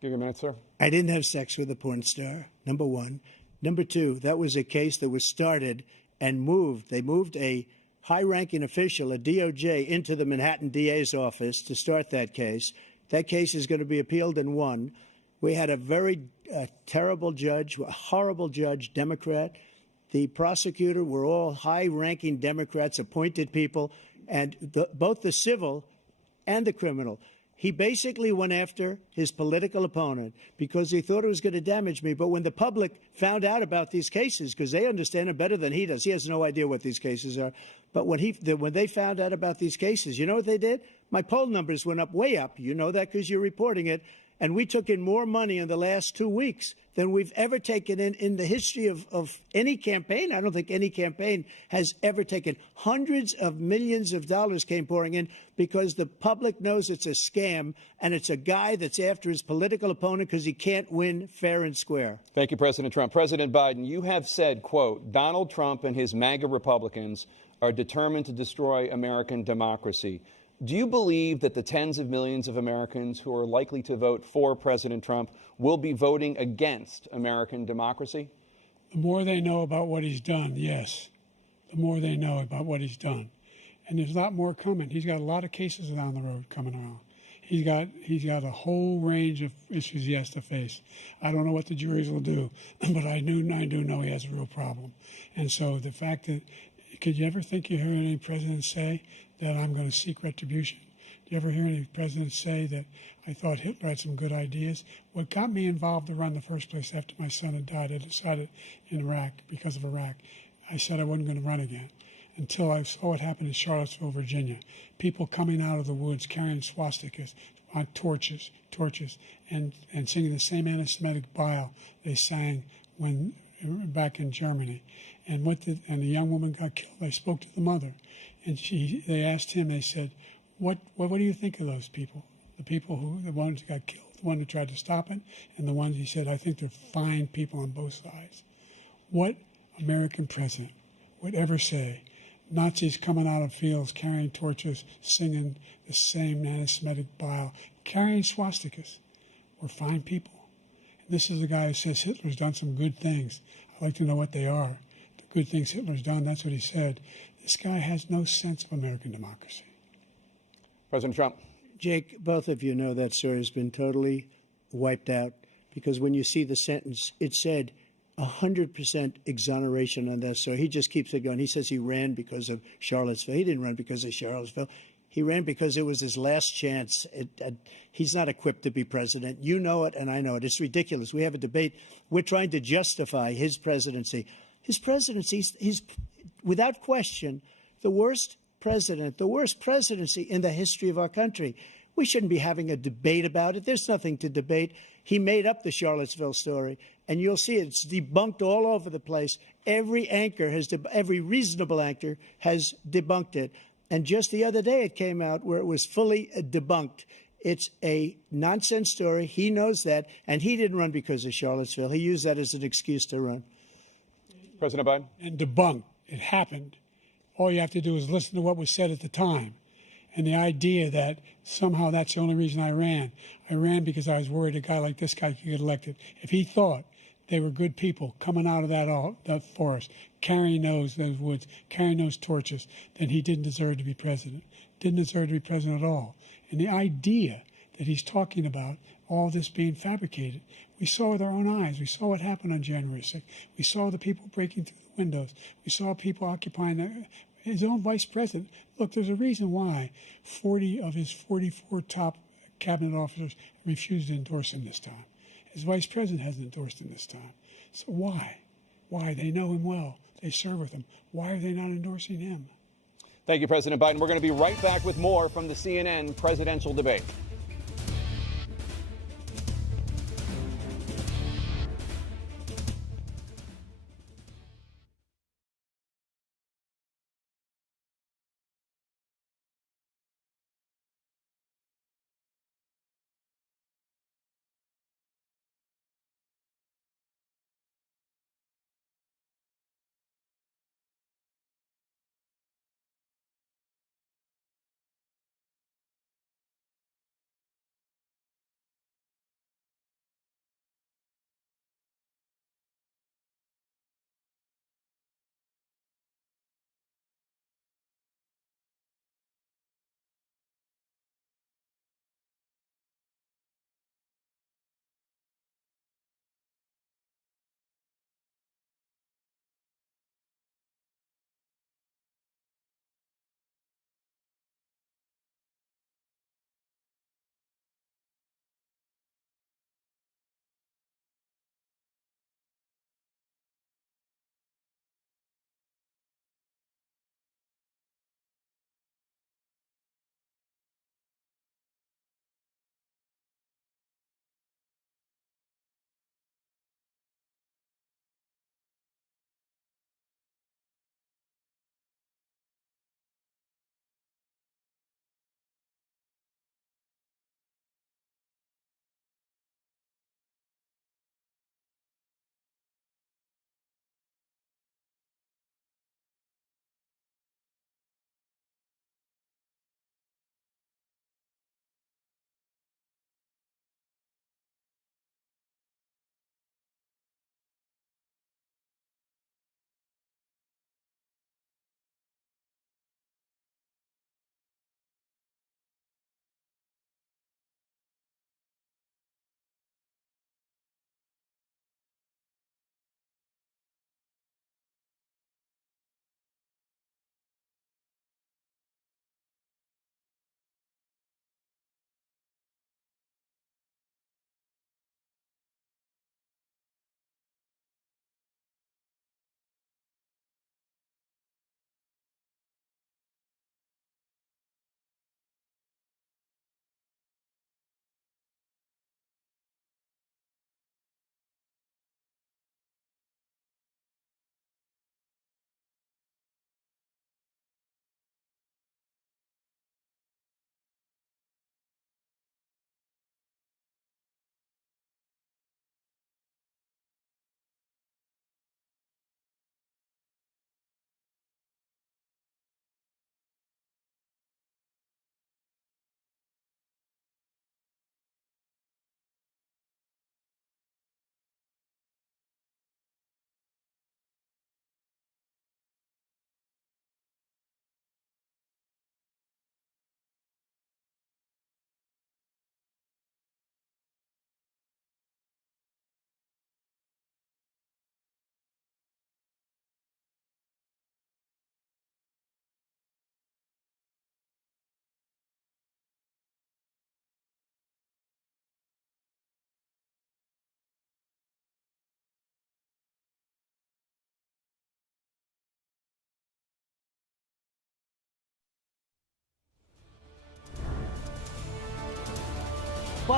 Give you a minute, sir. I didn't have sex with a porn star, number one. Number two, that was a case that was started and moved. They moved a high-ranking official, a DOJ, into the Manhattan DA's office to start that case. That case is going to be appealed and won. We had a very terrible judge, a horrible judge, Democrat. The prosecutor were all high-ranking Democrats, appointed people, and both the civil and the criminal. He basically went after his political opponent because he thought it was going to damage me. But when the public found out about these cases, because they understand them better than he does, he has no idea what these cases are. But when they found out about these cases, you know what they did? My poll numbers went up, way up. You know that because you're reporting it. And we took in more money in the last 2 weeks than we've ever taken in the history of any campaign. I don't think any campaign has ever taken. Hundreds of millions of dollars came pouring in because the public knows it's a scam and it's a guy that's after his political opponent because he can't win fair and square. Thank you, President Trump. President Biden, you have said, quote, Donald Trump and his MAGA Republicans are determined to destroy American democracy. Do you believe that the tens of millions of Americans who are likely to vote for President Trump will be voting against American democracy? The more they know about what he's done, yes. The more they know about what he's done. And there's a lot more coming. He's got a lot of cases down the road coming around. He's got a whole range of issues he has to face. I don't know what the juries will do, but I do know he has a real problem. And so the fact that, could you ever think you hear any president say that I'm going to seek retribution? Do you ever hear any president say that I thought Hitler had some good ideas? What got me involved to run in the first place after my son had died, I decided in Iraq, because of Iraq, I said I wasn't going to run again until I saw what happened in Charlottesville, Virginia. People coming out of the woods carrying swastikas on torches, and singing the same anti-Semitic bile they sang when back in Germany. And the young woman got killed. I spoke to the mother, and they asked him. They said, "What do you think of those people? The ones who got killed, the one who tried to stop it, and the ones," he said, "I think they're fine people on both sides." What American president would ever say, Nazis coming out of fields carrying torches, singing the same anti-Semitic bile, carrying swastikas, were fine people? And this is the guy who says Hitler's done some good things. I'd like to know what they are. The good things Hitler's done, that's what he said. This guy has no sense of American democracy. President Trump. Jake, both of you know that story has been totally wiped out because when you see the sentence, it said, 100% exoneration on this. So he just keeps it going. He says he ran because of Charlottesville. He didn't run because of Charlottesville. He ran because it was his last chance. He's not equipped to be president. You know it, and I know it. It's ridiculous. We have a debate. We're trying to justify his presidency. His presidency, he's without question the worst president, the worst presidency in the history of our country. We shouldn't be having a debate about it. There's nothing to debate. He made up the Charlottesville story, and you'll see it's debunked all over the place. Every reasonable anchor has debunked it. And just the other day, it came out where it was fully debunked. It's a nonsense story. He knows that, and he didn't run because of Charlottesville. He used that as an excuse to run. President Biden? And debunked. It happened. All you have to do is listen to what was said at the time. And the idea that somehow that's the only reason I ran because I was worried a guy like this guy could get elected. If he thought they were good people coming out of that forest, carrying those woods, carrying those torches, then he didn't deserve to be president. Didn't deserve to be president at all. And the idea that he's talking about all this being fabricated, we saw with our own eyes. We saw what happened on January 6th. We saw the people breaking through the windows. We saw people occupying his own vice president. Look, there's a reason why 40 of his 44 top cabinet officers refused to endorse him this time. His vice president hasn't endorsed him this time. So why? Why? They know him well. They serve with him. Why are they not endorsing him? Thank you, President Biden. We're going to be right back with more from the CNN presidential debate.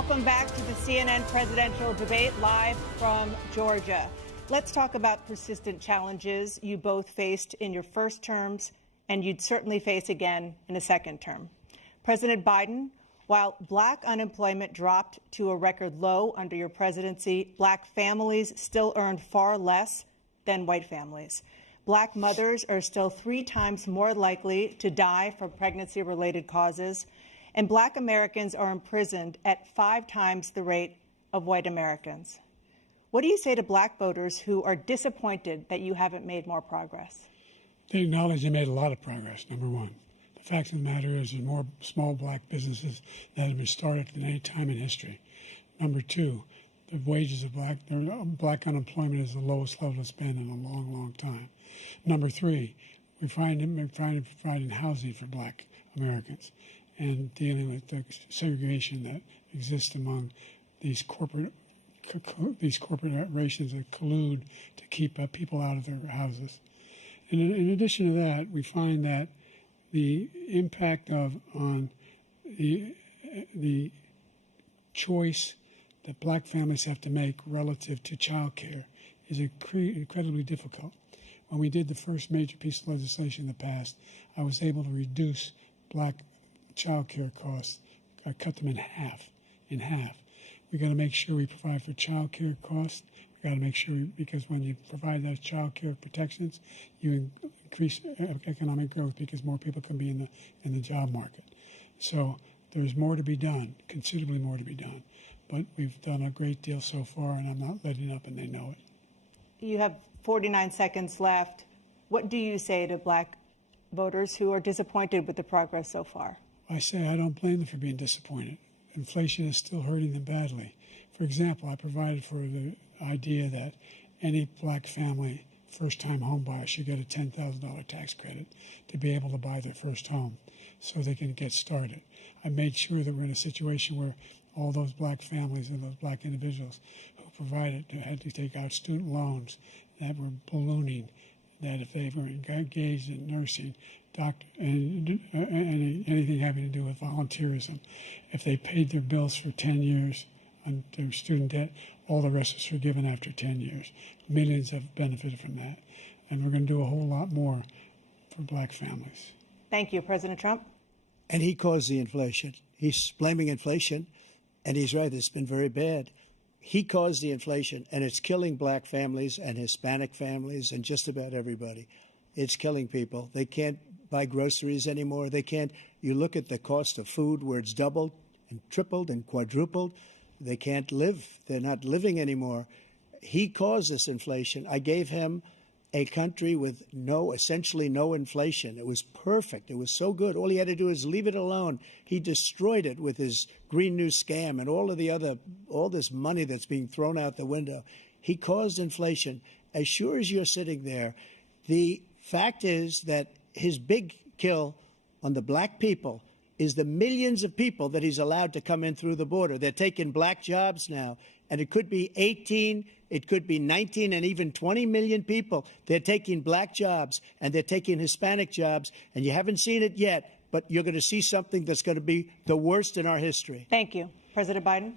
Welcome back to the CNN presidential debate live from Georgia. Let's talk about persistent challenges you both faced in your first terms and you'd certainly face again in a second term. President Biden, while black unemployment dropped to a record low under your presidency, black families still earned far less than white families. Black mothers are still 3 times more likely to die from pregnancy-related causes, and black Americans are imprisoned at 5 times the rate of white Americans. What do you say to black voters who are disappointed that you haven't made more progress? They acknowledge they made a lot of progress, number one. The fact of the matter is there's more small black businesses that have been started than any time in history. Number two, the wages of black unemployment is the lowest level it's been in a long, long time. Number three, we're trying to provide housing for black Americans and dealing with the segregation that exists among these corporations that collude to keep people out of their houses. And in addition to that, we find that the impact on the choice that black families have to make relative to child care is incredibly difficult. When we did the first major piece of legislation in the past, I was able to reduce black child care costs. I cut them in half. We got to make sure we provide for child care costs. We got to make sure, because when you provide those child care protections, you increase economic growth because more people can be in the job market. So there's more to be done, considerably more to be done. But we've done a great deal so far, and I'm not letting up, and they know it. You have 49 seconds left. What do you say to black voters who are disappointed with the progress so far? I say I don't blame them for being disappointed. Inflation is still hurting them badly. For example, I provided for the idea that any black family, first-time home buyer, should get a $10,000 tax credit to be able to buy their first home so they can get started. I made sure that we're in a situation where all those black families and those black individuals who had to take out student loans that were ballooning, that if they were engaged in nursing, doctor, and anything having to do with volunteerism, if they paid their bills for 10 years on their student debt, all the rest is forgiven after 10 years. Millions have benefited from that. And we're going to do a whole lot more for black families. Thank you, President Trump. And he caused the inflation. He's blaming inflation, and he's right, it's been very bad. He caused the inflation, and it's killing black families and Hispanic families and just about everybody. It's killing people. They can't buy groceries anymore. They can't. You look at the cost of food where it's doubled and tripled and quadrupled. They can't live. They're not living anymore. He caused this inflation. I gave him a country with essentially no inflation. It was perfect. It was so good. All he had to do is leave it alone. He destroyed it with his Green New scam and all this money that's being thrown out the window. He caused inflation. As sure as you're sitting there, the fact is that his big kill on the black people is the millions of people that he's allowed to come in through the border. They're taking black jobs now, and it could be 18, it could be 19, and even 20 million people. They're taking black jobs, and they're taking Hispanic jobs, and you haven't seen it yet, but you're going to see something that's going to be the worst in our history. Thank you. President Biden?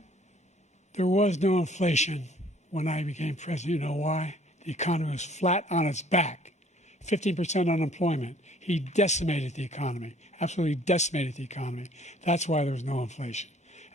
There was no inflation when I became president. You know why? The economy was flat on its back. 15% unemployment. He decimated the economy, absolutely decimated the economy. That's why there was no inflation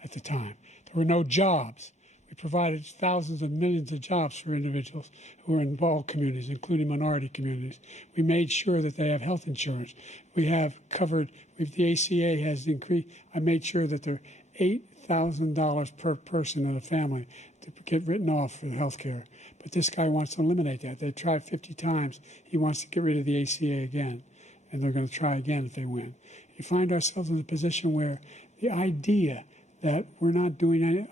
at the time. There were no jobs. We provided thousands of millions of jobs for individuals who are in all communities, including minority communities. We made sure that they have health insurance. We have covered, the ACA has increased. I made sure that there are $8,000 per person in a family to get written off for health care. But this guy wants to eliminate that. They tried 50 times. He wants to get rid of the ACA again, and they're going to try again if they win. You find ourselves in a position where the idea that we're not doing any,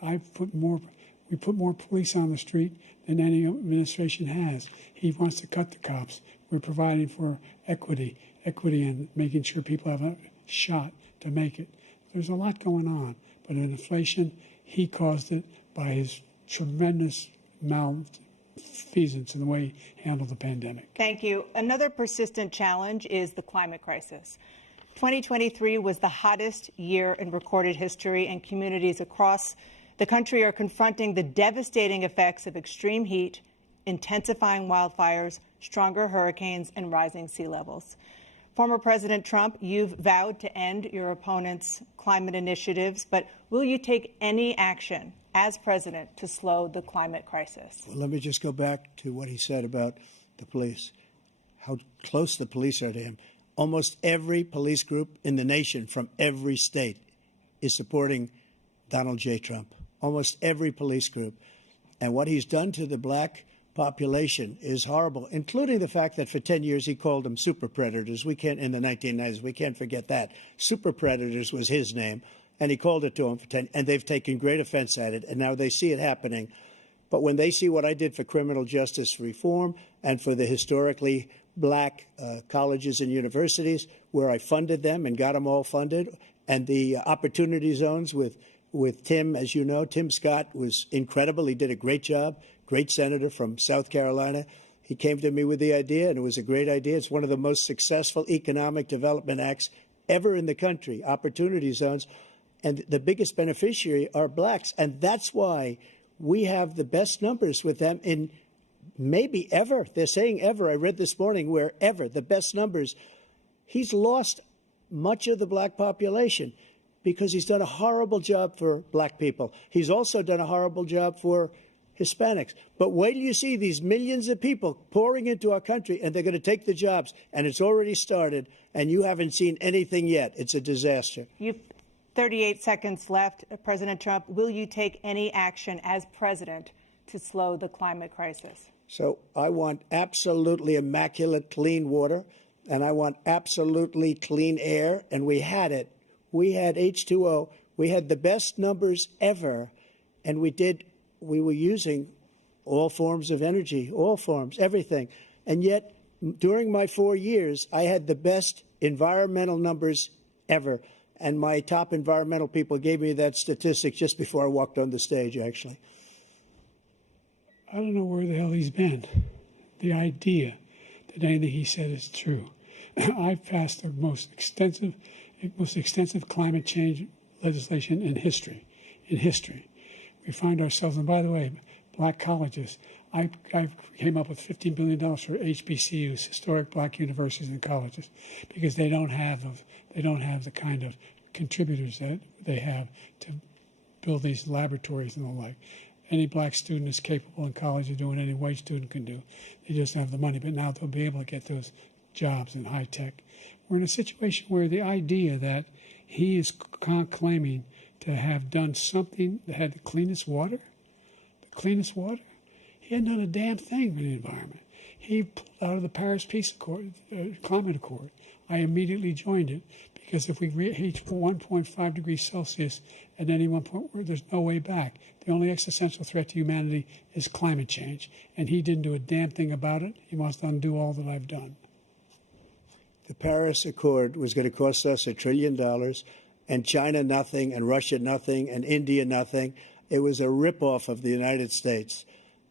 we put more police on the street than any administration has. He wants to cut the cops. We're providing for equity and making sure people have a shot to make it. There's a lot going on, but in inflation, he caused it by his tremendous malfeasance in the way he handled the pandemic. Thank you. Another persistent challenge is the climate crisis. 2023 was the hottest year in recorded history, and communities across The country are confronting the devastating effects of extreme heat, intensifying wildfires, stronger hurricanes, and rising sea levels. Former President Trump, you've vowed to end your opponent's climate initiatives, but will you take any action as president to slow the climate crisis? Well, let me just go back to what he said about the police, how close the police are to him. Almost every police group in the nation from every state is supporting Donald J. Trump. Almost every police group. And what he's done to the black population is horrible, including the fact that for 10 years he called them super predators. We can't, in the 1990s, we can't forget that. Super predators was his name, and he called it to them for 10, and they've taken great offense at it, and now they see it happening. But when they see what I did for criminal justice reform and for the historically black colleges and universities, where I funded them and got them all funded, and the opportunity zones with Tim, as you know, Tim Scott was incredible. He did a great job. Great senator from South Carolina. He came to me with the idea, and it was a great idea. It's one of the most successful economic development acts ever in the country, opportunity zones. And the biggest beneficiary are blacks. And that's why we have the best numbers with them in maybe ever. They're saying ever. I read this morning where ever, the best numbers. He's lost much of the black population because he's done a horrible job for black people. He's also done a horrible job for Hispanics. But wait till you see these millions of people pouring into our country, and they're going to take the jobs, and it's already started, and you haven't seen anything yet. It's a disaster. You've 38 seconds left. President Trump, will you take any action as president to slow the climate crisis? So I want absolutely immaculate clean water, and I want absolutely clean air, and we had it. We had H2O. We had the best numbers ever, and we were using all forms of energy, all forms, everything. And yet, during my 4 years, I had the best environmental numbers ever. And my top environmental people gave me that statistic just before I walked on the stage, actually. I don't know where the hell he's been. The idea that anything he said is true. I've passed the most extensive climate change legislation in history. We find ourselves, and by the way, black colleges. I came up with $15 billion for HBCUs, historic black universities and colleges, because they don't have the kind of contributors that they have to build these laboratories and the like. Any black student is capable in college of doing any white student can do. They just don't have the money, but now they'll be able to get those jobs in high tech. We're in a situation where the idea that he is claiming to have done something that had the cleanest water. He hadn't done a damn thing for the environment. He pulled out of the Paris Climate Accord. I immediately joined it because if we reach 1.5 degrees Celsius at any one point, there's no way back. The only existential threat to humanity is climate change, and he didn't do a damn thing about it. He wants to undo all that I've done. The Paris Accord was going to cost us $1 trillion. And China nothing, and Russia nothing, and India nothing. It was a ripoff of the United States.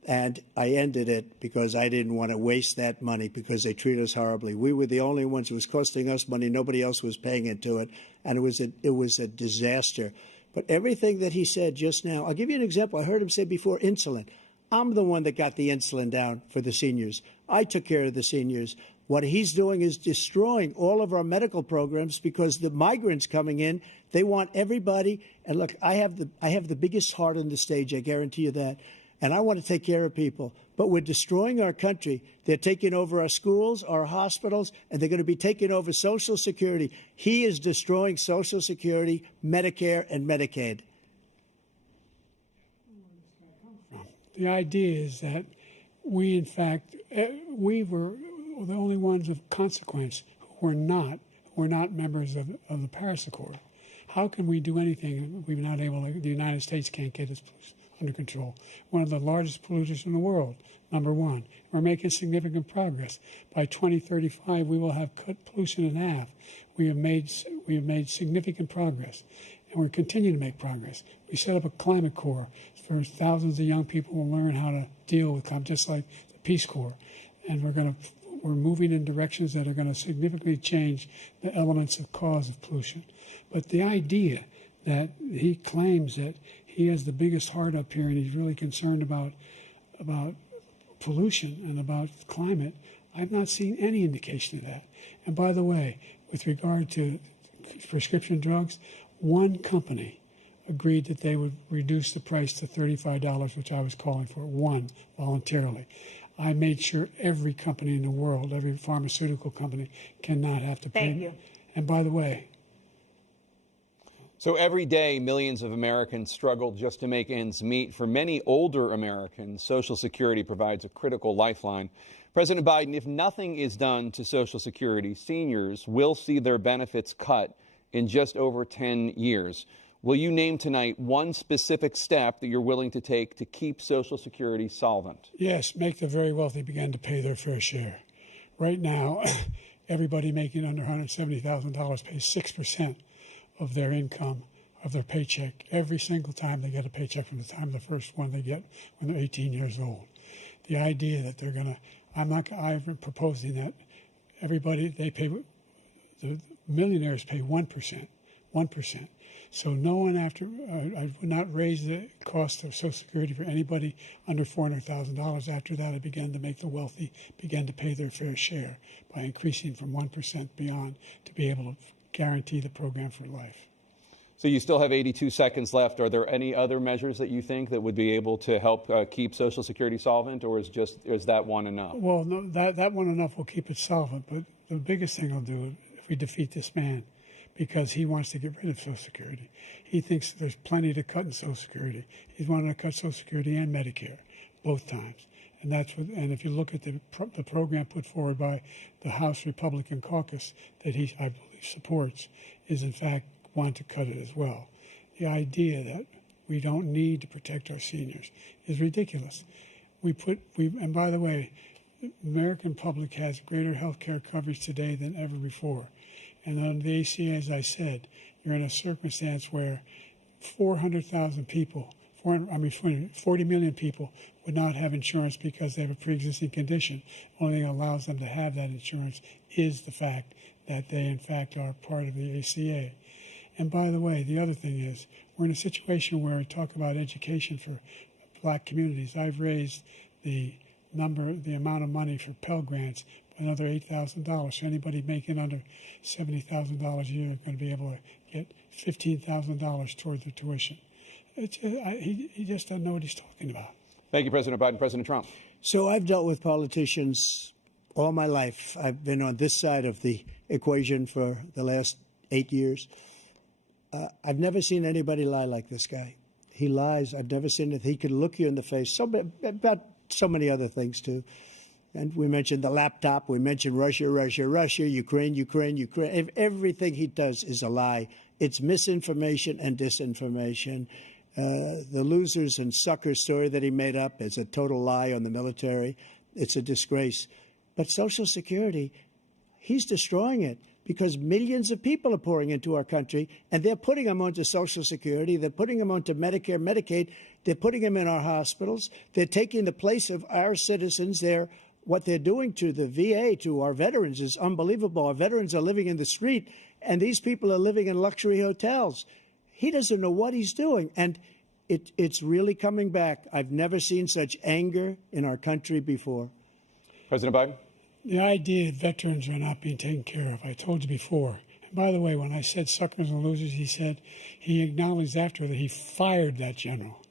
And I ended it because I didn't want to waste that money because they treat us horribly. We were the only ones who was costing us money. Nobody else was paying into it. And it was a disaster. But everything that he said just now, I'll give you an example. I heard him say before insulin. I'm the one that got the insulin down for the seniors. I took care of the seniors. What he's doing is destroying all of our medical programs because the migrants coming in, they want everybody. And look, I have the biggest heart on the stage, I guarantee you that. And I want to take care of people. But we're destroying our country. They're taking over our schools, our hospitals, and they're going to be taking over Social Security. He is destroying Social Security, Medicare, and Medicaid. The idea is that we, in fact, we were the only ones of consequence who were not members of the Paris Accord. How can we do anything if we're not able to, the United States can't get its under control? One of the largest polluters in the world, number one. We're making significant progress. By 2035, we will have cut pollution in half. We have made significant progress, and we're continuing to make progress. We set up a climate corps for thousands of young people to learn how to deal with climate, just like the Peace Corps. And we're moving in directions that are going to significantly change the elements of cause of pollution. But the idea that he claims that he has the biggest heart up here, and he's really concerned about pollution and about climate. I've not seen any indication of that. And by the way, with regard to prescription drugs, one company agreed that they would reduce the price to $35, which I was calling for, one, voluntarily. I made sure every company in the world, every pharmaceutical company, cannot have to pay. Thank you. And by the way, So every day, millions of Americans struggle just to make ends meet. For many older Americans, Social Security provides a critical lifeline. President Biden, if nothing is done to Social Security, seniors will see their benefits cut in just over 10 years. Will you name tonight one specific step that you're willing to take to keep Social Security solvent? yes, make the very wealthy begin to pay their fair share. Right now, everybody making under $170,000 pays 6% of their income, of their paycheck, every single time they get a paycheck from the time the first one they get when they're 18 years old. The idea that they're going to, I've been proposing that everybody, the millionaires pay 1%. So no one I would not raise the cost of Social Security for anybody under $400,000. After that, I began to make the wealthy begin to pay their fair share by increasing from 1% beyond to be able to guarantee the program for life. So you still have 82 seconds left. Are there any other measures that you think that would be able to help keep Social Security solvent, or is that one enough? Well, no, that one enough will keep it solvent, but the biggest thing I'll do if we defeat this man, because he wants to get rid of Social Security. He thinks there's plenty to cut in Social Security. He's wanting to cut Social Security and Medicare, both times. And and if you look at the program put forward by the House Republican caucus that I believe supports, is in fact want to cut it as well. The idea that we don't need to protect our seniors is ridiculous. And by the way, the American public has greater health care coverage today than ever before. And on the ACA, as I said, you're in a circumstance where 400,000 people, 40 million people would not have insurance because they have a pre-existing condition. Only thing that allows them to have that insurance is the fact that they, in fact, are part of the ACA. And by the way, the other thing is, we're in a situation where we talk about education for black communities. I've raised the amount of money for Pell Grants by another $8,000. So anybody making under $70,000 a year is going to be able to get $15,000 towards their tuition. He just doesn't know what he's talking about. Thank you, President Biden. President Trump. So I've dealt with politicians all my life. I've been on this side of the equation for the last 8 years. I've never seen anybody lie like this guy. He lies. I've never seen it. He can look you in the face. About so many other things, too. And we mentioned the laptop. We mentioned Russia, Ukraine. Everything he does is a lie. It's misinformation and disinformation. The losers and suckers story that he made up is a total lie on the military. It's a disgrace. But Social Security, he's destroying it because millions of people are pouring into our country, and they're putting them onto Social Security. They're putting them onto Medicare, Medicaid. They're putting them in our hospitals. They're taking the place of our citizens. What they're doing to the VA, to our veterans, is unbelievable. Our veterans are living in the street, and these people are living in luxury hotels. He doesn't know what he's doing, and it's really coming back. I've never seen such anger in our country before. President Biden. The idea that veterans are not being taken care of, I told you before. And by the way, when I said suckers and losers, he acknowledged after that he fired that general.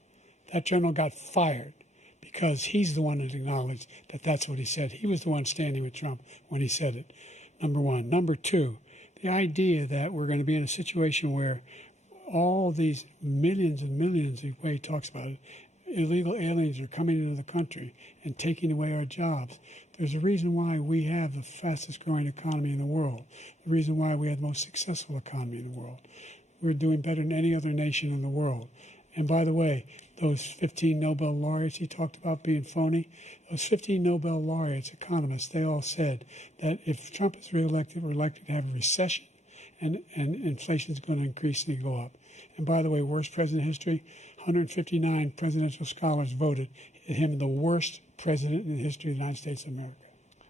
That general got fired because he's the one that acknowledged that that's what he said. He was the one standing with Trump when he said it, number one. Number two, the idea that we're going to be in a situation where all these millions and millions, the way he talks about it, illegal aliens are coming into the country and taking away our jobs. There's a reason why we have the fastest growing economy in the world, the reason why we have the most successful economy in the world. We're doing better than any other nation in the world. And by the way, those 15 Nobel laureates he talked about being phony, those 15 Nobel laureates, economists, they all said that if Trump is reelected, we're likely to have a recession and inflation is going to increasingly go up. And by the way, worst president in history, 159 presidential scholars voted him the worst president in the history of the United States of America.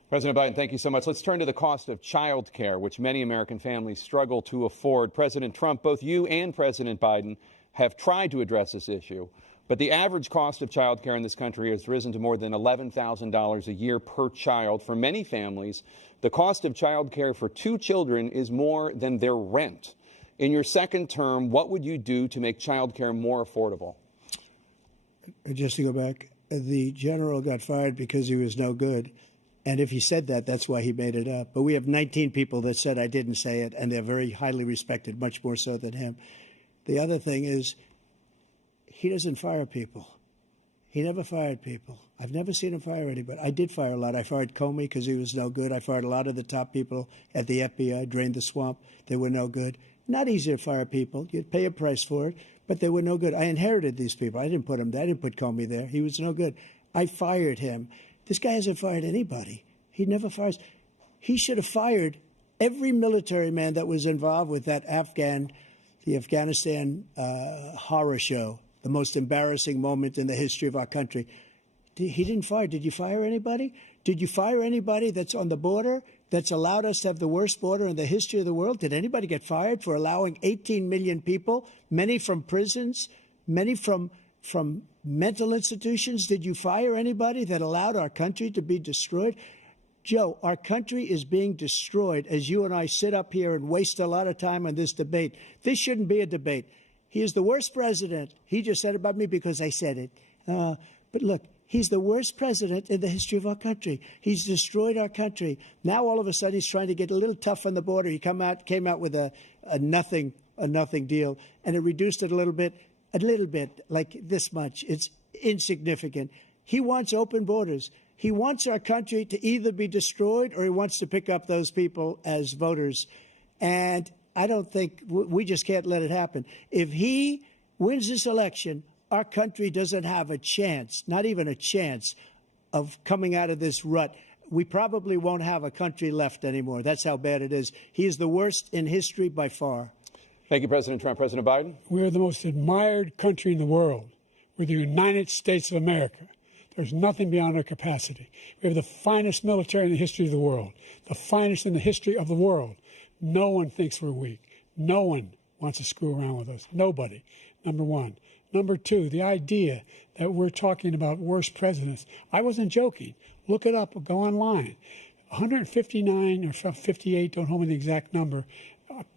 President Biden, thank you so much. Let's turn to the cost of child care, which many American families struggle to afford. President Trump, both you and President Biden have tried to address this issue. But the average cost of child care in this country has risen to more than $11,000 a year per child. For many families, the cost of child care for 2 children is more than their rent. In your second term, what would you do to make child care more affordable? Just to go back, the general got fired because he was no good. And if he said that, that's why he made it up. But we have 19 people that said I didn't say it, and they're very highly respected, much more so than him. The other thing is, he doesn't fire people. He never fired people. I've never seen him fire anybody. I did fire a lot. I fired Comey because he was no good. I fired a lot of the top people at the FBI, drained the swamp. They were no good. Not easy to fire people. You'd pay a price for it, but they were no good. I inherited these people. I didn't put them there. I didn't put Comey there. He was no good. I fired him. This guy hasn't fired anybody. He never fires. He should have fired every military man that was involved with that the Afghanistan horror show, the most embarrassing moment in the history of our country. He didn't fire. Did you fire anybody? Did you fire anybody that's on the border that's allowed us to have the worst border in the history of the world? Did anybody get fired for allowing 18 million people, many from prisons, many from mental institutions? Did you fire anybody that allowed our country to be destroyed? Joe, our country is being destroyed as you and I sit up here and waste a lot of time on this debate. This shouldn't be a debate. He is the worst president. He just said about me because I said it. But look, he's the worst president in the history of our country. He's destroyed our country. Now all of a sudden he's trying to get a little tough on the border. He came out with a nothing deal, and it reduced it a little bit, like this much. It's insignificant. He wants open borders. He wants our country to either be destroyed or he wants to pick up those people as voters. And I don't think we just can't let it happen. If he wins this election, our country doesn't have a chance, not even a chance, of coming out of this rut. We probably won't have a country left anymore. That's how bad it is. He is the worst in history by far. Thank you, President Trump. President Biden? We are the most admired country in the world. We're the United States of America. There's nothing beyond our capacity. We have the finest military in the history of the world, the finest in the history of the world. No one thinks we're weak. No one wants to screw around with us. Nobody, number one. Number two, the idea that we're talking about worst presidents. I wasn't joking. Look it up or go online. 159 or 58, don't hold me the exact number,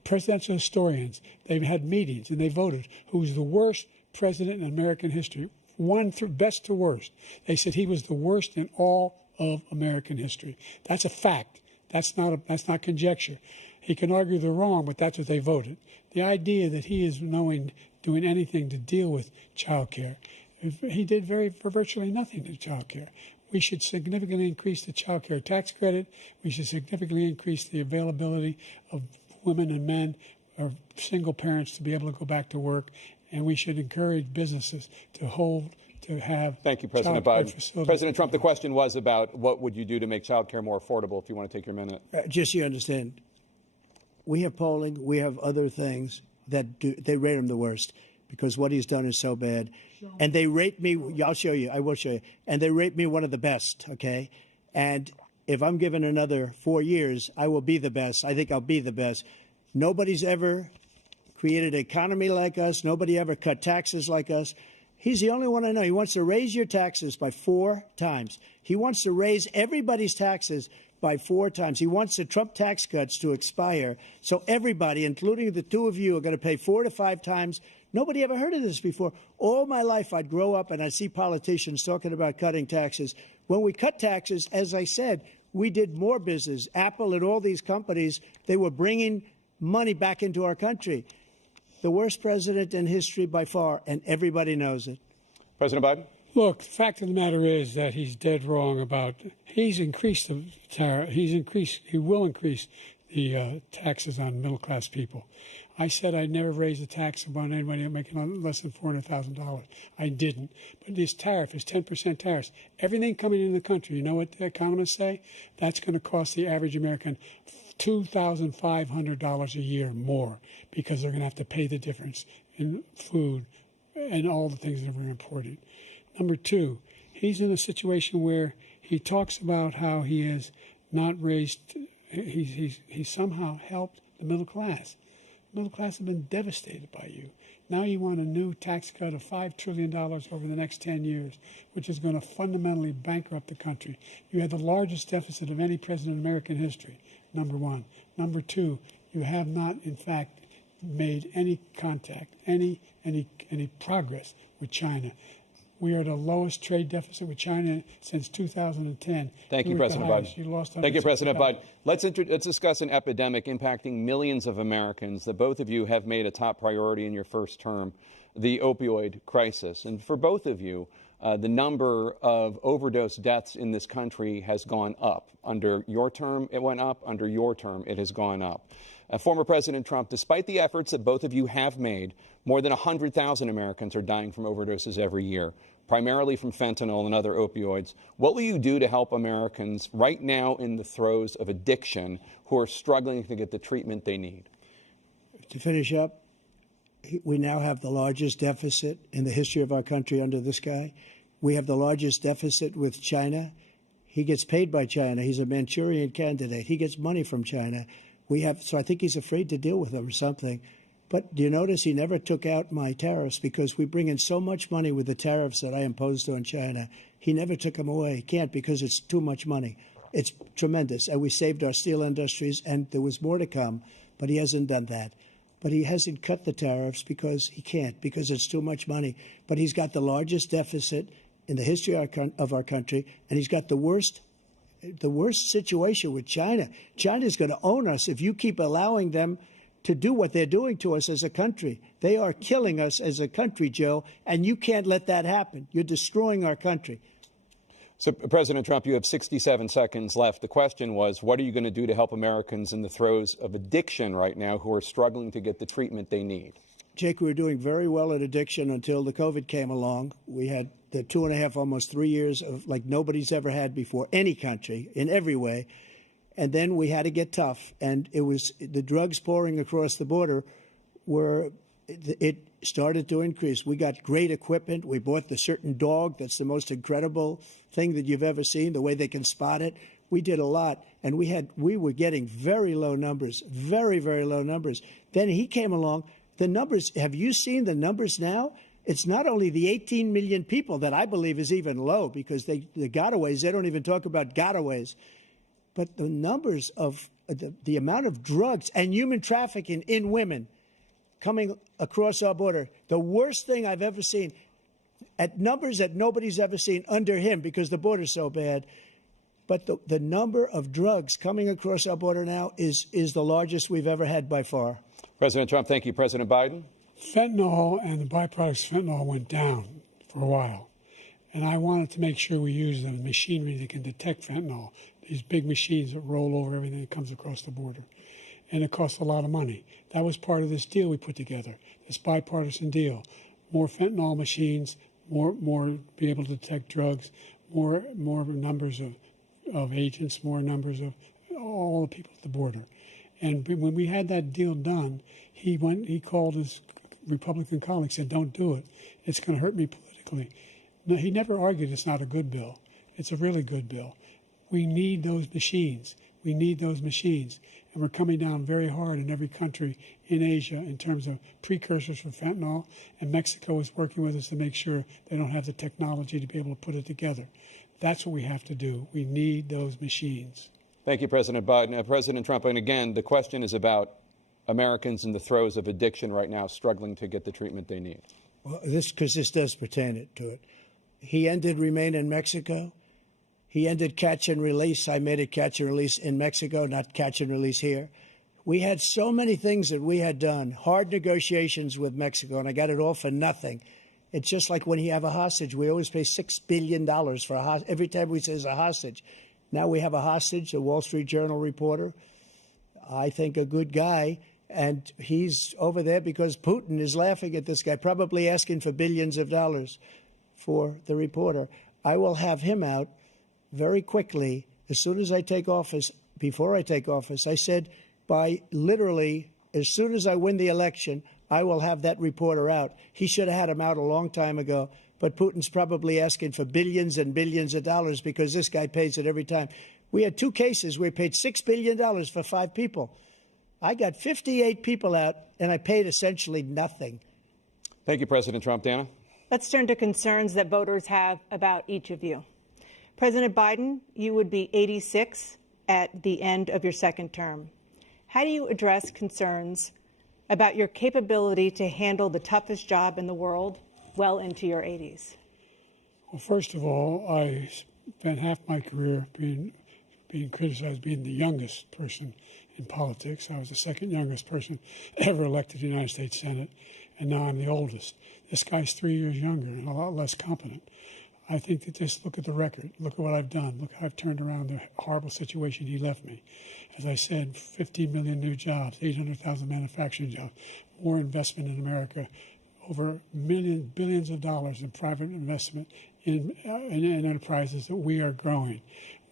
presidential historians, they've had meetings and they voted who's the worst president in American history. One through best to worst. They said he was the worst in all of American history. That's a fact. That's not conjecture. He can argue they're wrong, but that's what they voted. The idea that he is doing anything to deal with child care, he did virtually nothing to child care. We should significantly increase the child care tax credit. We should significantly increase the availability of women and men or single parents to be able to go back to work. And we should encourage businesses to have. Thank you, President Biden. President Trump, the question was about what would you do to make child care more affordable, if you want to take your minute. Just so you understand, we have polling, we have other things that they rate him the worst because what he's done is so bad. And they rate me, I'll show you, I will show you, and they rate me one of the best, okay? And if I'm given another 4 years, I will be the best. I think I'll be the best. Nobody's ever created an economy like us. Nobody ever cut taxes like us. He's the only one I know. He wants to raise your taxes by 4 times. He wants to raise everybody's taxes by 4 times. He wants the Trump tax cuts to expire. So everybody, including the two of you, are going to pay 4 to 5 times. Nobody ever heard of this before. All my life, I'd grow up and I'd see politicians talking about cutting taxes. When we cut taxes, as I said, we did more business. Apple and all these companies, they were bringing money back into our country. The worst president in history by far, and everybody knows it. President Biden? Look, the fact of the matter is that he's dead wrong about, he's increased the tariff, he will increase the taxes on middle-class people. I said I'd never raise the tax on anybody making less than $400,000. I didn't. But this tariff is 10% tariffs. Everything coming in the country, you know what the economists say? That's going to cost the average American $2,500 a year more because they're going to have to pay the difference in food and all the things that are important. Number two, he's in a situation where he talks about how he has not raised, he's somehow helped the middle class. Middle class have been devastated by you. Now you want a new tax cut of $5 trillion over the next 10 years, which is going to fundamentally bankrupt the country. You had the largest deficit of any president in American history, number one. Number two, you have not, in fact, made any contact, any progress with China. We are the lowest trade deficit with China since 2010. Thank you, President Biden. Thank you, President Biden. Let's discuss an epidemic impacting millions of Americans that both of you have made a top priority in your first term, the opioid crisis. And for both of you, the number of overdose deaths in this country has gone up. Under your term, it went up. Under your term, it has gone up. Former President Trump, despite the efforts that both of you have made, more than 100,000 Americans are dying from overdoses every year, primarily from fentanyl and other opioids. What will you do to help Americans right now in the throes of addiction who are struggling to get the treatment they need? To finish up, we now have the largest deficit in the history of our country under this guy. We have the largest deficit with China. He gets paid by China. He's a Manchurian candidate. He gets money from China. So I think he's afraid to deal with them or something. But do you notice he never took out my tariffs because we bring in so much money with the tariffs that I imposed on China. He never took them away. He can't because it's too much money. It's tremendous. And we saved our steel industries, and there was more to come, but he hasn't done that. But he hasn't cut the tariffs because he can't, because it's too much money. But he's got the largest deficit in the history of our country, and he's got the worst situation with China. China's going to own us if you keep allowing them to do what they're doing to us as a country. They are killing us as a country, Joe, and you can't let that happen. You're destroying our country. So, President Trump, you have 67 seconds left. The question was, what are you going to do to help Americans in the throes of addiction right now who are struggling to get the treatment they need? Jake, we were doing very well at addiction until the COVID came along. We had the 2.5, almost 3 years of like nobody's ever had before, any country, in every way. And then we had to get tough. And it was the drugs pouring across the border it started to increase. We got great equipment. We bought the certain dog that's the most incredible thing that you've ever seen, the way they can spot it. We did a lot, and we were getting very low numbers, very, very low numbers. Then he came along. The numbers, have you seen the numbers now? It's not only the 18 million people that I believe is even low because the gotaways, they don't even talk about gotaways. But the numbers of the amount of drugs and human trafficking in women coming across our border, the worst thing I've ever seen, at numbers that nobody's ever seen under him because the border's so bad. But the number of drugs coming across our border now is the largest we've ever had by far. President Trump, thank you. President Biden? Fentanyl and the byproducts of fentanyl went down for a while. And I wanted to make sure we use the machinery that can detect fentanyl, these big machines that roll over everything that comes across the border. And it costs a lot of money. That was part of this deal we put together, this bipartisan deal. More fentanyl machines, more be able to detect drugs, more numbers of agents, more numbers of all the people at the border. And when we had that deal done, he called his Republican colleagues, said, don't do it. It's going to hurt me politically. No, he never argued it's not a good bill. It's a really good bill. We need those machines. We need those machines. And we're coming down very hard in every country in Asia in terms of precursors for fentanyl. And Mexico is working with us to make sure they don't have the technology to be able to put it together. That's what we have to do. We need those machines. Thank you, President Biden. President Trump, and again, the question is about Americans in the throes of addiction right now struggling to get the treatment they need. Well, this does pertain to it. He ended Remain in Mexico. He ended catch and release. I made it catch and release in Mexico, not catch and release here. We had so many things that we had done, hard negotiations with Mexico, and I got it all for nothing. It's just like when you have a hostage. We always pay $6 billion for a hostage. Every time we say it's a hostage. Now we have a hostage, a Wall Street Journal reporter, I think a good guy, and he's over there because Putin is laughing at this guy, probably asking for billions of dollars for the reporter. I will have him out very quickly as soon as I take office. Before I take office, I said by literally as soon as I win the election, I will have that reporter out. He should have had him out a long time ago. But Putin's probably asking for billions and billions of dollars because this guy pays it every time. We had two cases where we paid $6 billion for 5 people. I got 58 people out, and I paid essentially nothing. Thank you, President Trump. Dana? Let's turn to concerns that voters have about each of you. President Biden, you would be 86 at the end of your second term. How do you address concerns about your capability to handle the toughest job in the world well into your 80s? Well, first of all, I spent half my career being criticized being the youngest person in politics. I was the second youngest person ever elected to the United States Senate, and now I'm the oldest. This guy's 3 years younger and a lot less competent. I think that just look at the record. Look at what I've done. Look how I've turned around the horrible situation he left me. As I said, 15 million new jobs, 800,000 manufacturing jobs, more investment in America, over billions of dollars in private investment in enterprises that we are growing.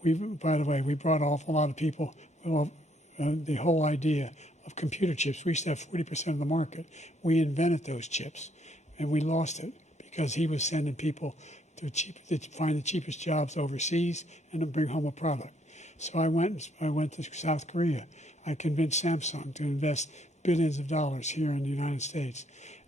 By the way, we brought an awful lot of people. The whole idea of computer chips, we used to have 40% of the market. We invented those chips, and we lost it because he was sending people to find the cheapest jobs overseas and to bring home a product. So I went to South Korea. I convinced Samsung to invest billions of dollars here in the United States.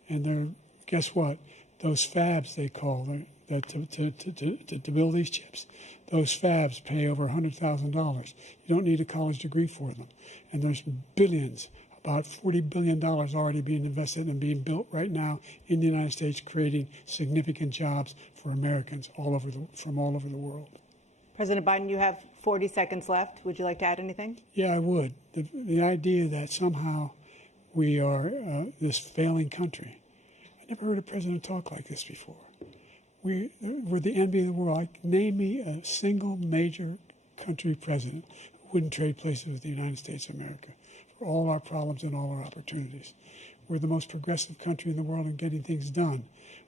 And guess what? Those fabs, they call them, to build these chips, those fabs pay over $100,000. You don't need a college degree for them. And there's billions, about $40 billion already being invested and being built right now in the United States, creating significant jobs for Americans from all over the world. President Biden, you have 40 seconds left. Would you like to add anything? Yeah, I would. The idea that somehow we are this failing country. I never heard a president talk like this before. We're the envy of the world. Name me a single major country president who wouldn't trade places with the United States of America for all our problems and all our opportunities. We're the most progressive country in the world in getting things done.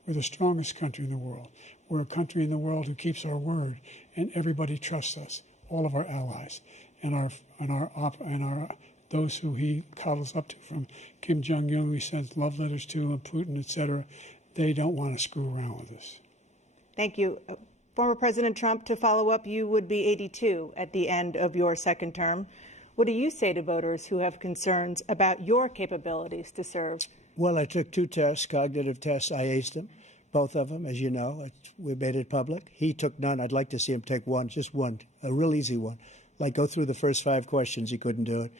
We're the strongest country in the world. We're a country in the world who keeps our word, and everybody trusts us, all of our allies, and those who he coddles up to, from Kim Jong-un, he sends love letters to, and Putin, etc. They don't want to screw around with us. Thank you. Former President Trump, to follow up, you would be 82 at the end of your second term. What do you say to voters who have concerns about your capabilities to serve? Well, I took 2 tests, cognitive tests. I aced them, both of them, as you know. We made it public. He took none. I'd like to see him take one, just one, a real easy one. Like go through the first 5 questions. He couldn't do it.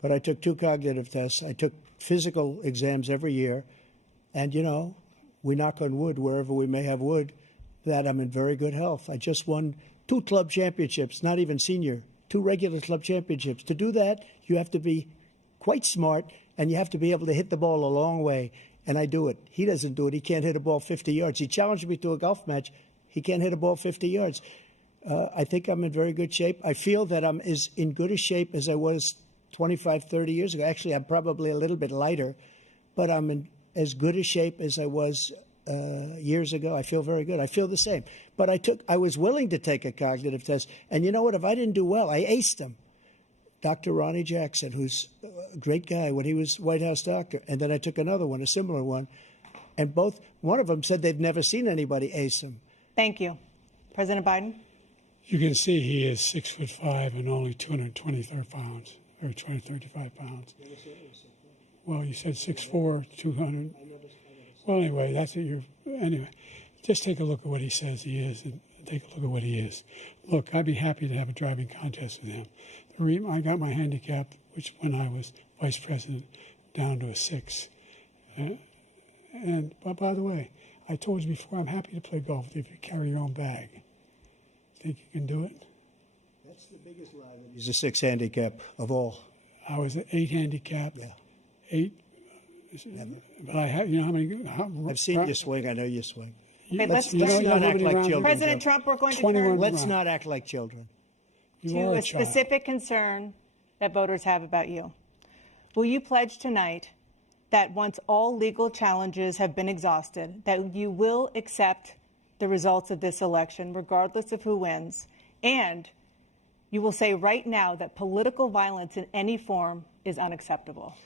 But I took 2 cognitive tests. I took physical exams every year. And, you know, we knock on wood wherever we may have wood, that I'm in very good health. I just won 2 club championships, not even senior, 2 regular club championships. To do that, you have to be quite smart, and you have to be able to hit the ball a long way. And I do it. He doesn't do it. He can't hit a ball 50 yards. He challenged me to a golf match. He can't hit a ball 50 yards. I think I'm in very good shape. I feel that I'm as in good a shape as I was 25, 30 years ago. Actually, I'm probably a little bit lighter, but I'm in as good a shape as I was years ago. I feel very good. I feel the same. But I was willing to take a cognitive test. And you know what? If I didn't do well, I aced them. Dr. Ronnie Jackson, who's a great guy when he was White House doctor. And then I took another one, a similar one. And one of them said they've never seen anybody ace them. Thank you. President Biden? You can see he is 6'5" and only 223 pounds, or 235 pounds. Well, you said 6'4", 200. Well, anyway, anyway, just take a look at what he says he is, and take a look at what he is. Look, I'd be happy to have a driving contest with him. I got my handicap, which when I was vice president, down to a 6. But by the way, I told you before, I'm happy to play golf if you carry your own bag. Think you can do it? That's the biggest lie. He's a 6 handicap of all. I was an 8 handicap. Yeah. 8. But I have, you know how many? I've seen you swing. I know you swing. Okay, let's not act like children. President Trump, we're going to turn Let's not act like children. to a specific concern that voters have about you. Will you pledge tonight that once all legal challenges have been exhausted, that you will accept the results of this election, regardless of who wins, and you will say right now that political violence in any form is unacceptable?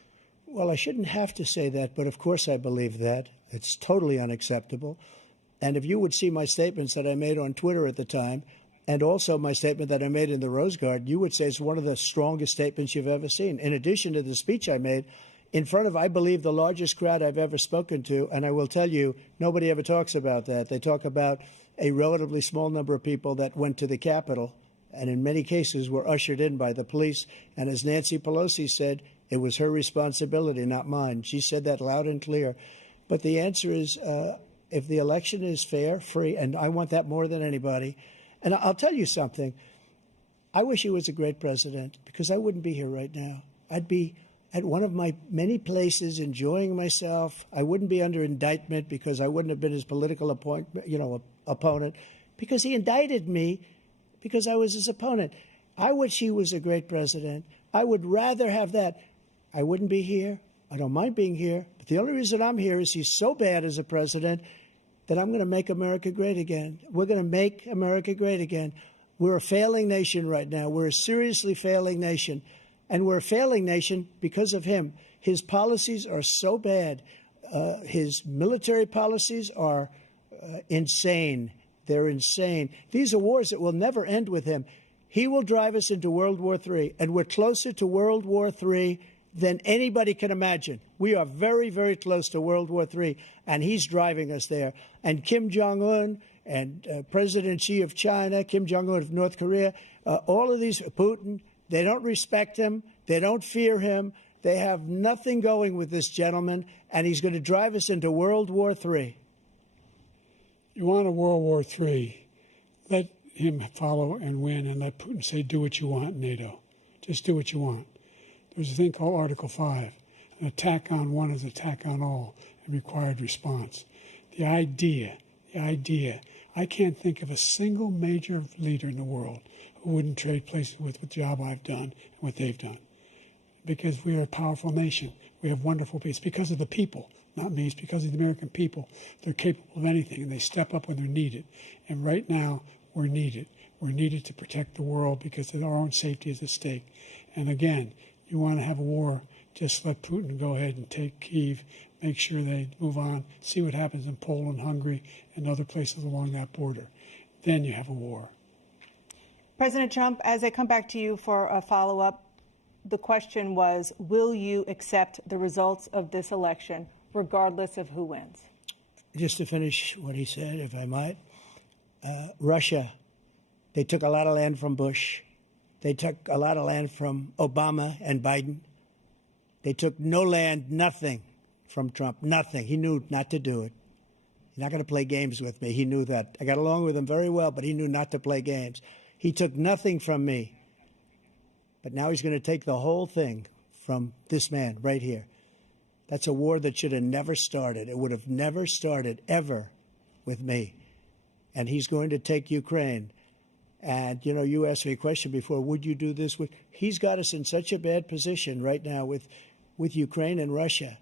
Well, I shouldn't have to say that, but of course I believe that. It's totally unacceptable. And if you would see my statements that I made on Twitter at the time, And also my statement that I made in the Rose Garden, you would say is one of the strongest statements you've ever seen. In addition to the speech I made in front of, I believe, the largest crowd I've ever spoken to. And I will tell you, nobody ever talks about that. They talk about a relatively small number of people that went to the Capitol and in many cases were ushered in by the police. And as Nancy Pelosi said, it was her responsibility, not mine. She said that loud and clear. But the answer is, if the election is fair, free, and I want that more than anybody. And I'll tell you something. I wish he was a great president because I wouldn't be here right now. I'd be at one of my many places enjoying myself. I wouldn't be under indictment because I wouldn't have been his political opponent because he indicted me because I was his opponent. I wish he was a great president. I would rather have that. I wouldn't be here. I don't mind being here. But the only reason I'm here is he's so bad as a president that I'm going to make America great again. We're going to make America great again. We're a failing nation right now. We're a seriously failing nation. And we're a failing nation because of him. His policies are so bad. His military policies are insane. They're insane. These are wars that will never end with him. He will drive us into World War III, and we're closer to World War III than anybody can imagine. We are very, very close to World War III, and he's driving us there. And Kim Jong-un and President Xi of China, Kim Jong-un of North Korea, all of these, Putin, they don't respect him. They don't fear him. They have nothing going with this gentleman, and he's going to drive us into World War III. You want a World War III, let him follow and win, and let Putin say, do what you want, NATO. Just do what you want. There's a thing called Article 5. An attack on one is an attack on all, and required response. The idea, I can't think of a single major leader in the world who wouldn't trade places with the job I've done and what they've done. Because we are a powerful nation. We have wonderful people. It's because of the people, not me. It's because of the American people. They're capable of anything, and they step up when they're needed. And right now, we're needed. We're needed to protect the world because our own safety is at stake. And again, you want to have a war, just let Putin go ahead and take Kyiv, make sure they move on, see what happens in Poland, Hungary, and other places along that border. Then you have a war. President Trump, as I come back to you for a follow-up, the question was, will you accept the results of this election, regardless of who wins? Just to finish what he said, if I might, Russia, they took a lot of land from Bush. They took a lot of land from Obama and Biden. They took no land, nothing from Trump, nothing. He knew not to do it. He's not going to play games with me. He knew that. I got along with him very well, but he knew not to play games. He took nothing from me. But now he's going to take the whole thing from this man right here. That's a war that should have never started. It would have never started ever with me. And he's going to take Ukraine. And, you know, you asked me a question before, would you do this? He's got us in such a bad position right now with Ukraine and Russia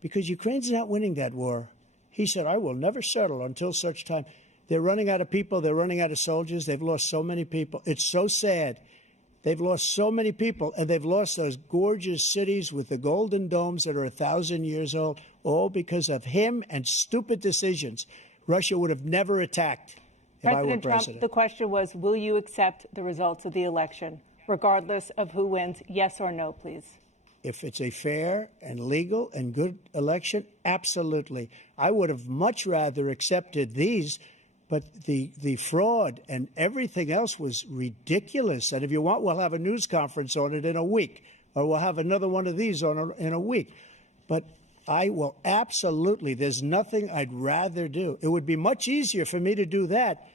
because Ukraine's not winning that war. He said, I will never settle until such time. They're running out of people. They're running out of soldiers. They've lost so many people. It's so sad. They've lost so many people, and they've lost those gorgeous cities with the golden domes that are 1,000 years old, all because of him and stupid decisions. Russia would have never attacked if I were president. President Trump, the question was, will you accept the results of the election, regardless of who wins? Yes or no, please. If it's a fair and legal and good election, absolutely. I would have much rather accepted these, but the fraud and everything else was ridiculous. And if you want, we'll have a news conference on it in a week, or we'll have another one of these in a week. But I will absolutely, there's nothing I'd rather do. It would be much easier for me to do that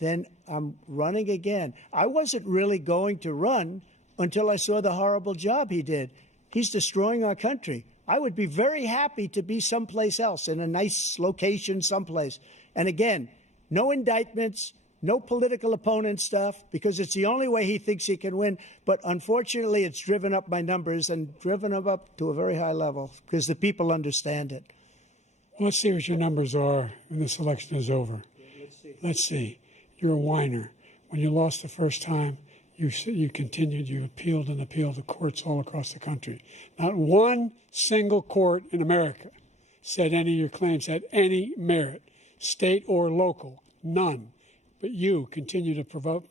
than I'm running again. I wasn't really going to run until I saw the horrible job he did. He's destroying our country. I would be very happy to be someplace else, in a nice location someplace. And again, no indictments, no political opponent stuff, because it's the only way he thinks he can win. But unfortunately, it's driven up my numbers and driven them up to a very high level because the people understand it. Well, let's see what your numbers are when this election is over. Let's see. You're a whiner. When you lost the first time, you continued, you appealed and appealed to courts all across the country. Not one single court in America said any of your claims had any merit, state or local, none. But you continue to provoke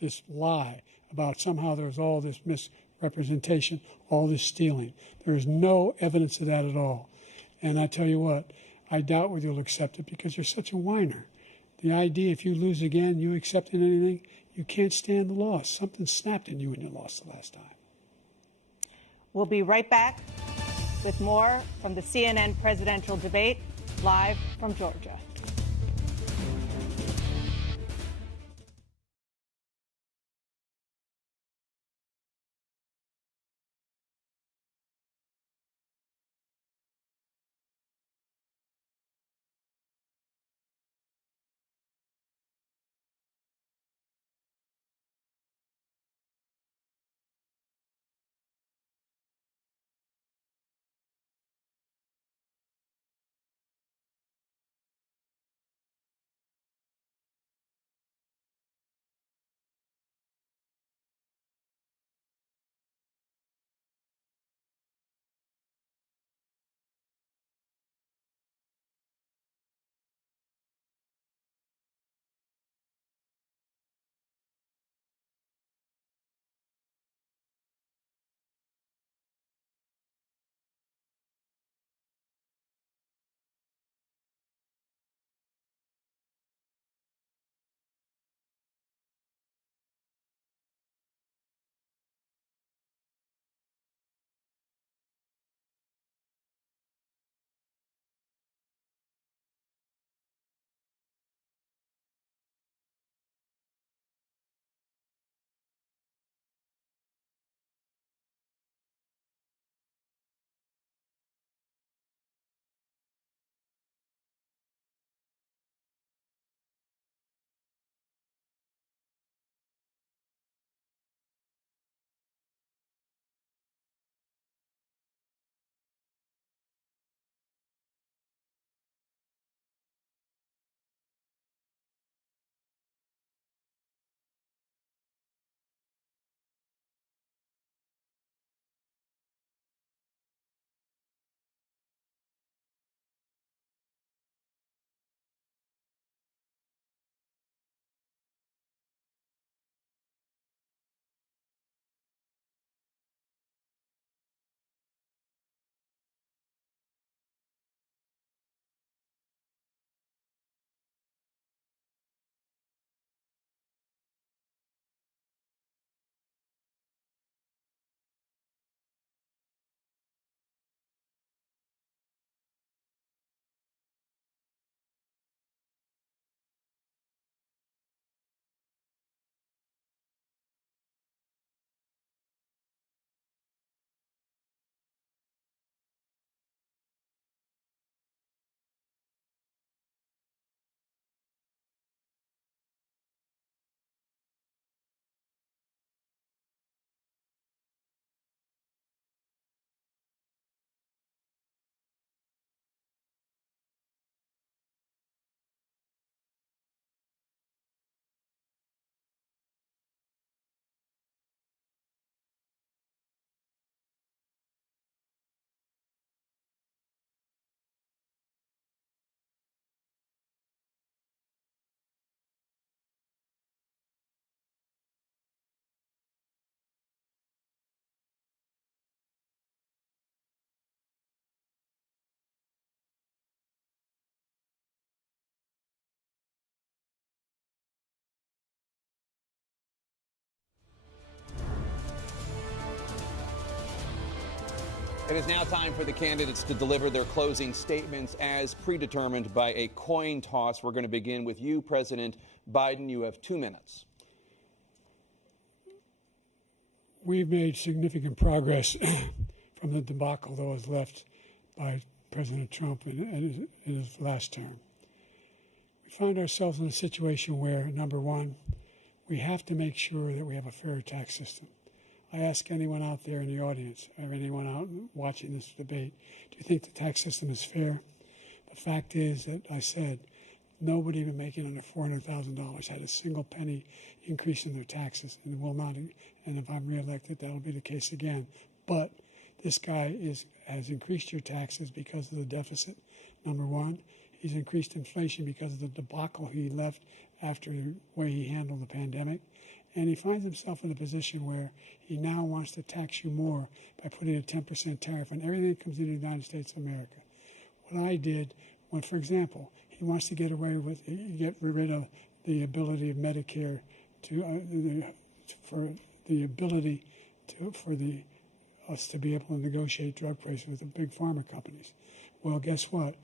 this lie about somehow there's all this misrepresentation, all this stealing. There is no evidence of that at all. And I tell you what, I doubt whether you'll accept it because you're such a whiner. The idea if you lose again, you accepting anything, you can't stand the loss. Something snapped in you when you lost the last time. We'll be right back with more from the CNN presidential debate, live from Georgia. It is now time for the candidates to deliver their closing statements as predetermined by a coin toss. We're going to begin with you, President Biden. You have 2 minutes. We've made significant progress from the debacle that was left by President Trump in his last term. We find ourselves in a situation where, number one, we have to make sure that we have a fair tax system. I ask anyone out there in the audience, or anyone out watching this debate, do you think the tax system is fair? The fact is that I said nobody even making under $400,000 had a single penny increase in their taxes, and will not. And if I'm reelected, that'll be the case again. But this guy has increased your taxes because of the deficit. Number one, He's increased inflation because of the debacle he left after the way he handled the pandemic. And he finds himself in a position where he now wants to tax you more by putting a 10% tariff on everything that comes into the United States of America. What I did, when, for example, he wants to get rid of the ability of Medicare us to be able to negotiate drug prices with the big pharma companies. Well, guess what?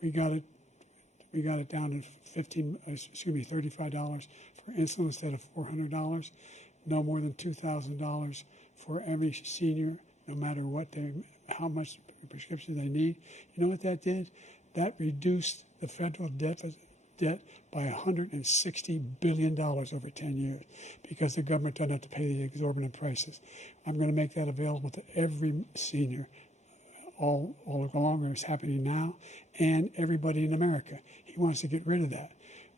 We got it down to $35 for insulin instead of $400. No more than $2,000 for every senior, no matter how much prescription they need. You know what that did? That reduced the federal debt by $160 billion over 10 years because the government doesn't have to pay the exorbitant prices. I'm going to make that available to every senior all along, it's happening now, and everybody in America. He wants to get rid of that.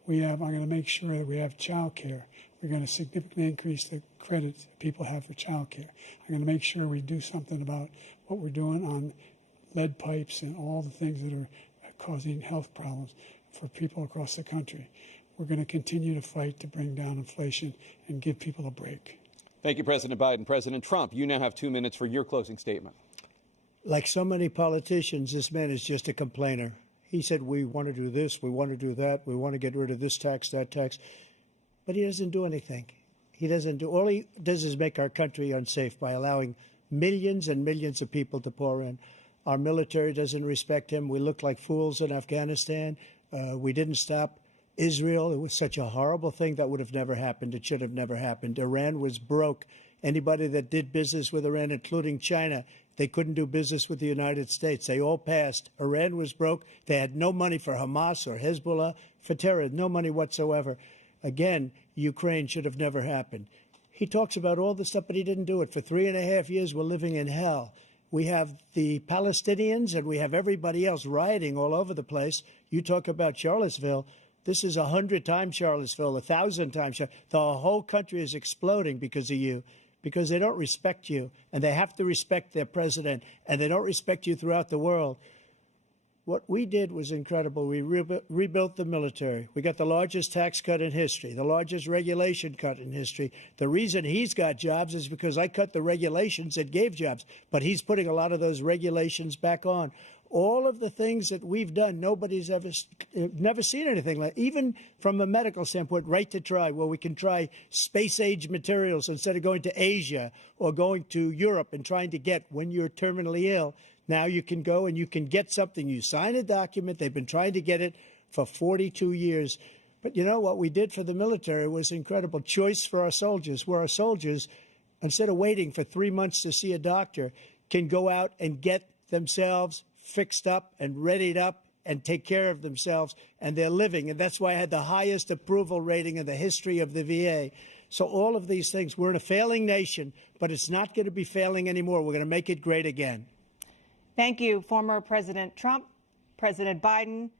I'm going to make sure that we have child care. We're going to significantly increase the credits people have for child care. I'm going to make sure we do something about what we're doing on lead pipes and all the things that are causing health problems for people across the country. We're going to continue to fight to bring down inflation and give people a break. Thank you, President Biden. President Trump, you now have 2 minutes for your closing statement. Like so many politicians, this man is just a complainer. He said, we want to do this, we want to do that, we want to get rid of this tax, that tax. But he doesn't do anything. All he does is make our country unsafe by allowing millions and millions of people to pour in. Our military doesn't respect him. We look like fools in Afghanistan. We didn't stop Israel. It was such a horrible thing that would have never happened. It should have never happened. Iran was broke. Anybody that did business with Iran, including China, they couldn't do business with the United States. They all passed. Iran was broke. They had no money for Hamas or Hezbollah, for terror, no money whatsoever. Again, Ukraine should have never happened. He talks about all this stuff, but he didn't do it. For 3.5 years, we're living in hell. We have the Palestinians and we have everybody else rioting all over the place. You talk about Charlottesville. This is 100 times Charlottesville, 1,000 times. The whole country is exploding because of you, because they don't respect you, and they have to respect their president, and they don't respect you throughout the world. What we did was incredible. We rebuilt the military. We got the largest tax cut in history, the largest regulation cut in history. The reason he's got jobs is because I cut the regulations that gave jobs, but he's putting a lot of those regulations back on. All of the things that we've done, nobody's never seen anything like. Even from a medical standpoint, right to try, where we can try space-age materials instead of going to Asia or going to Europe and trying to get when you're terminally ill. Now you can go and you can get something. You sign a document. They've been trying to get it for 42 years. But you know what we did for the military was incredible. Choice for our soldiers, where our soldiers, instead of waiting for 3 months to see a doctor, can go out and get themselves fixed up and readied up and take care of themselves, and they're living. And that's why I had the highest approval rating in the history of the VA. So all of these things, we're in a failing nation, but it's not going to be failing anymore. We're going to make it great again. Thank you, former President Trump, President Biden.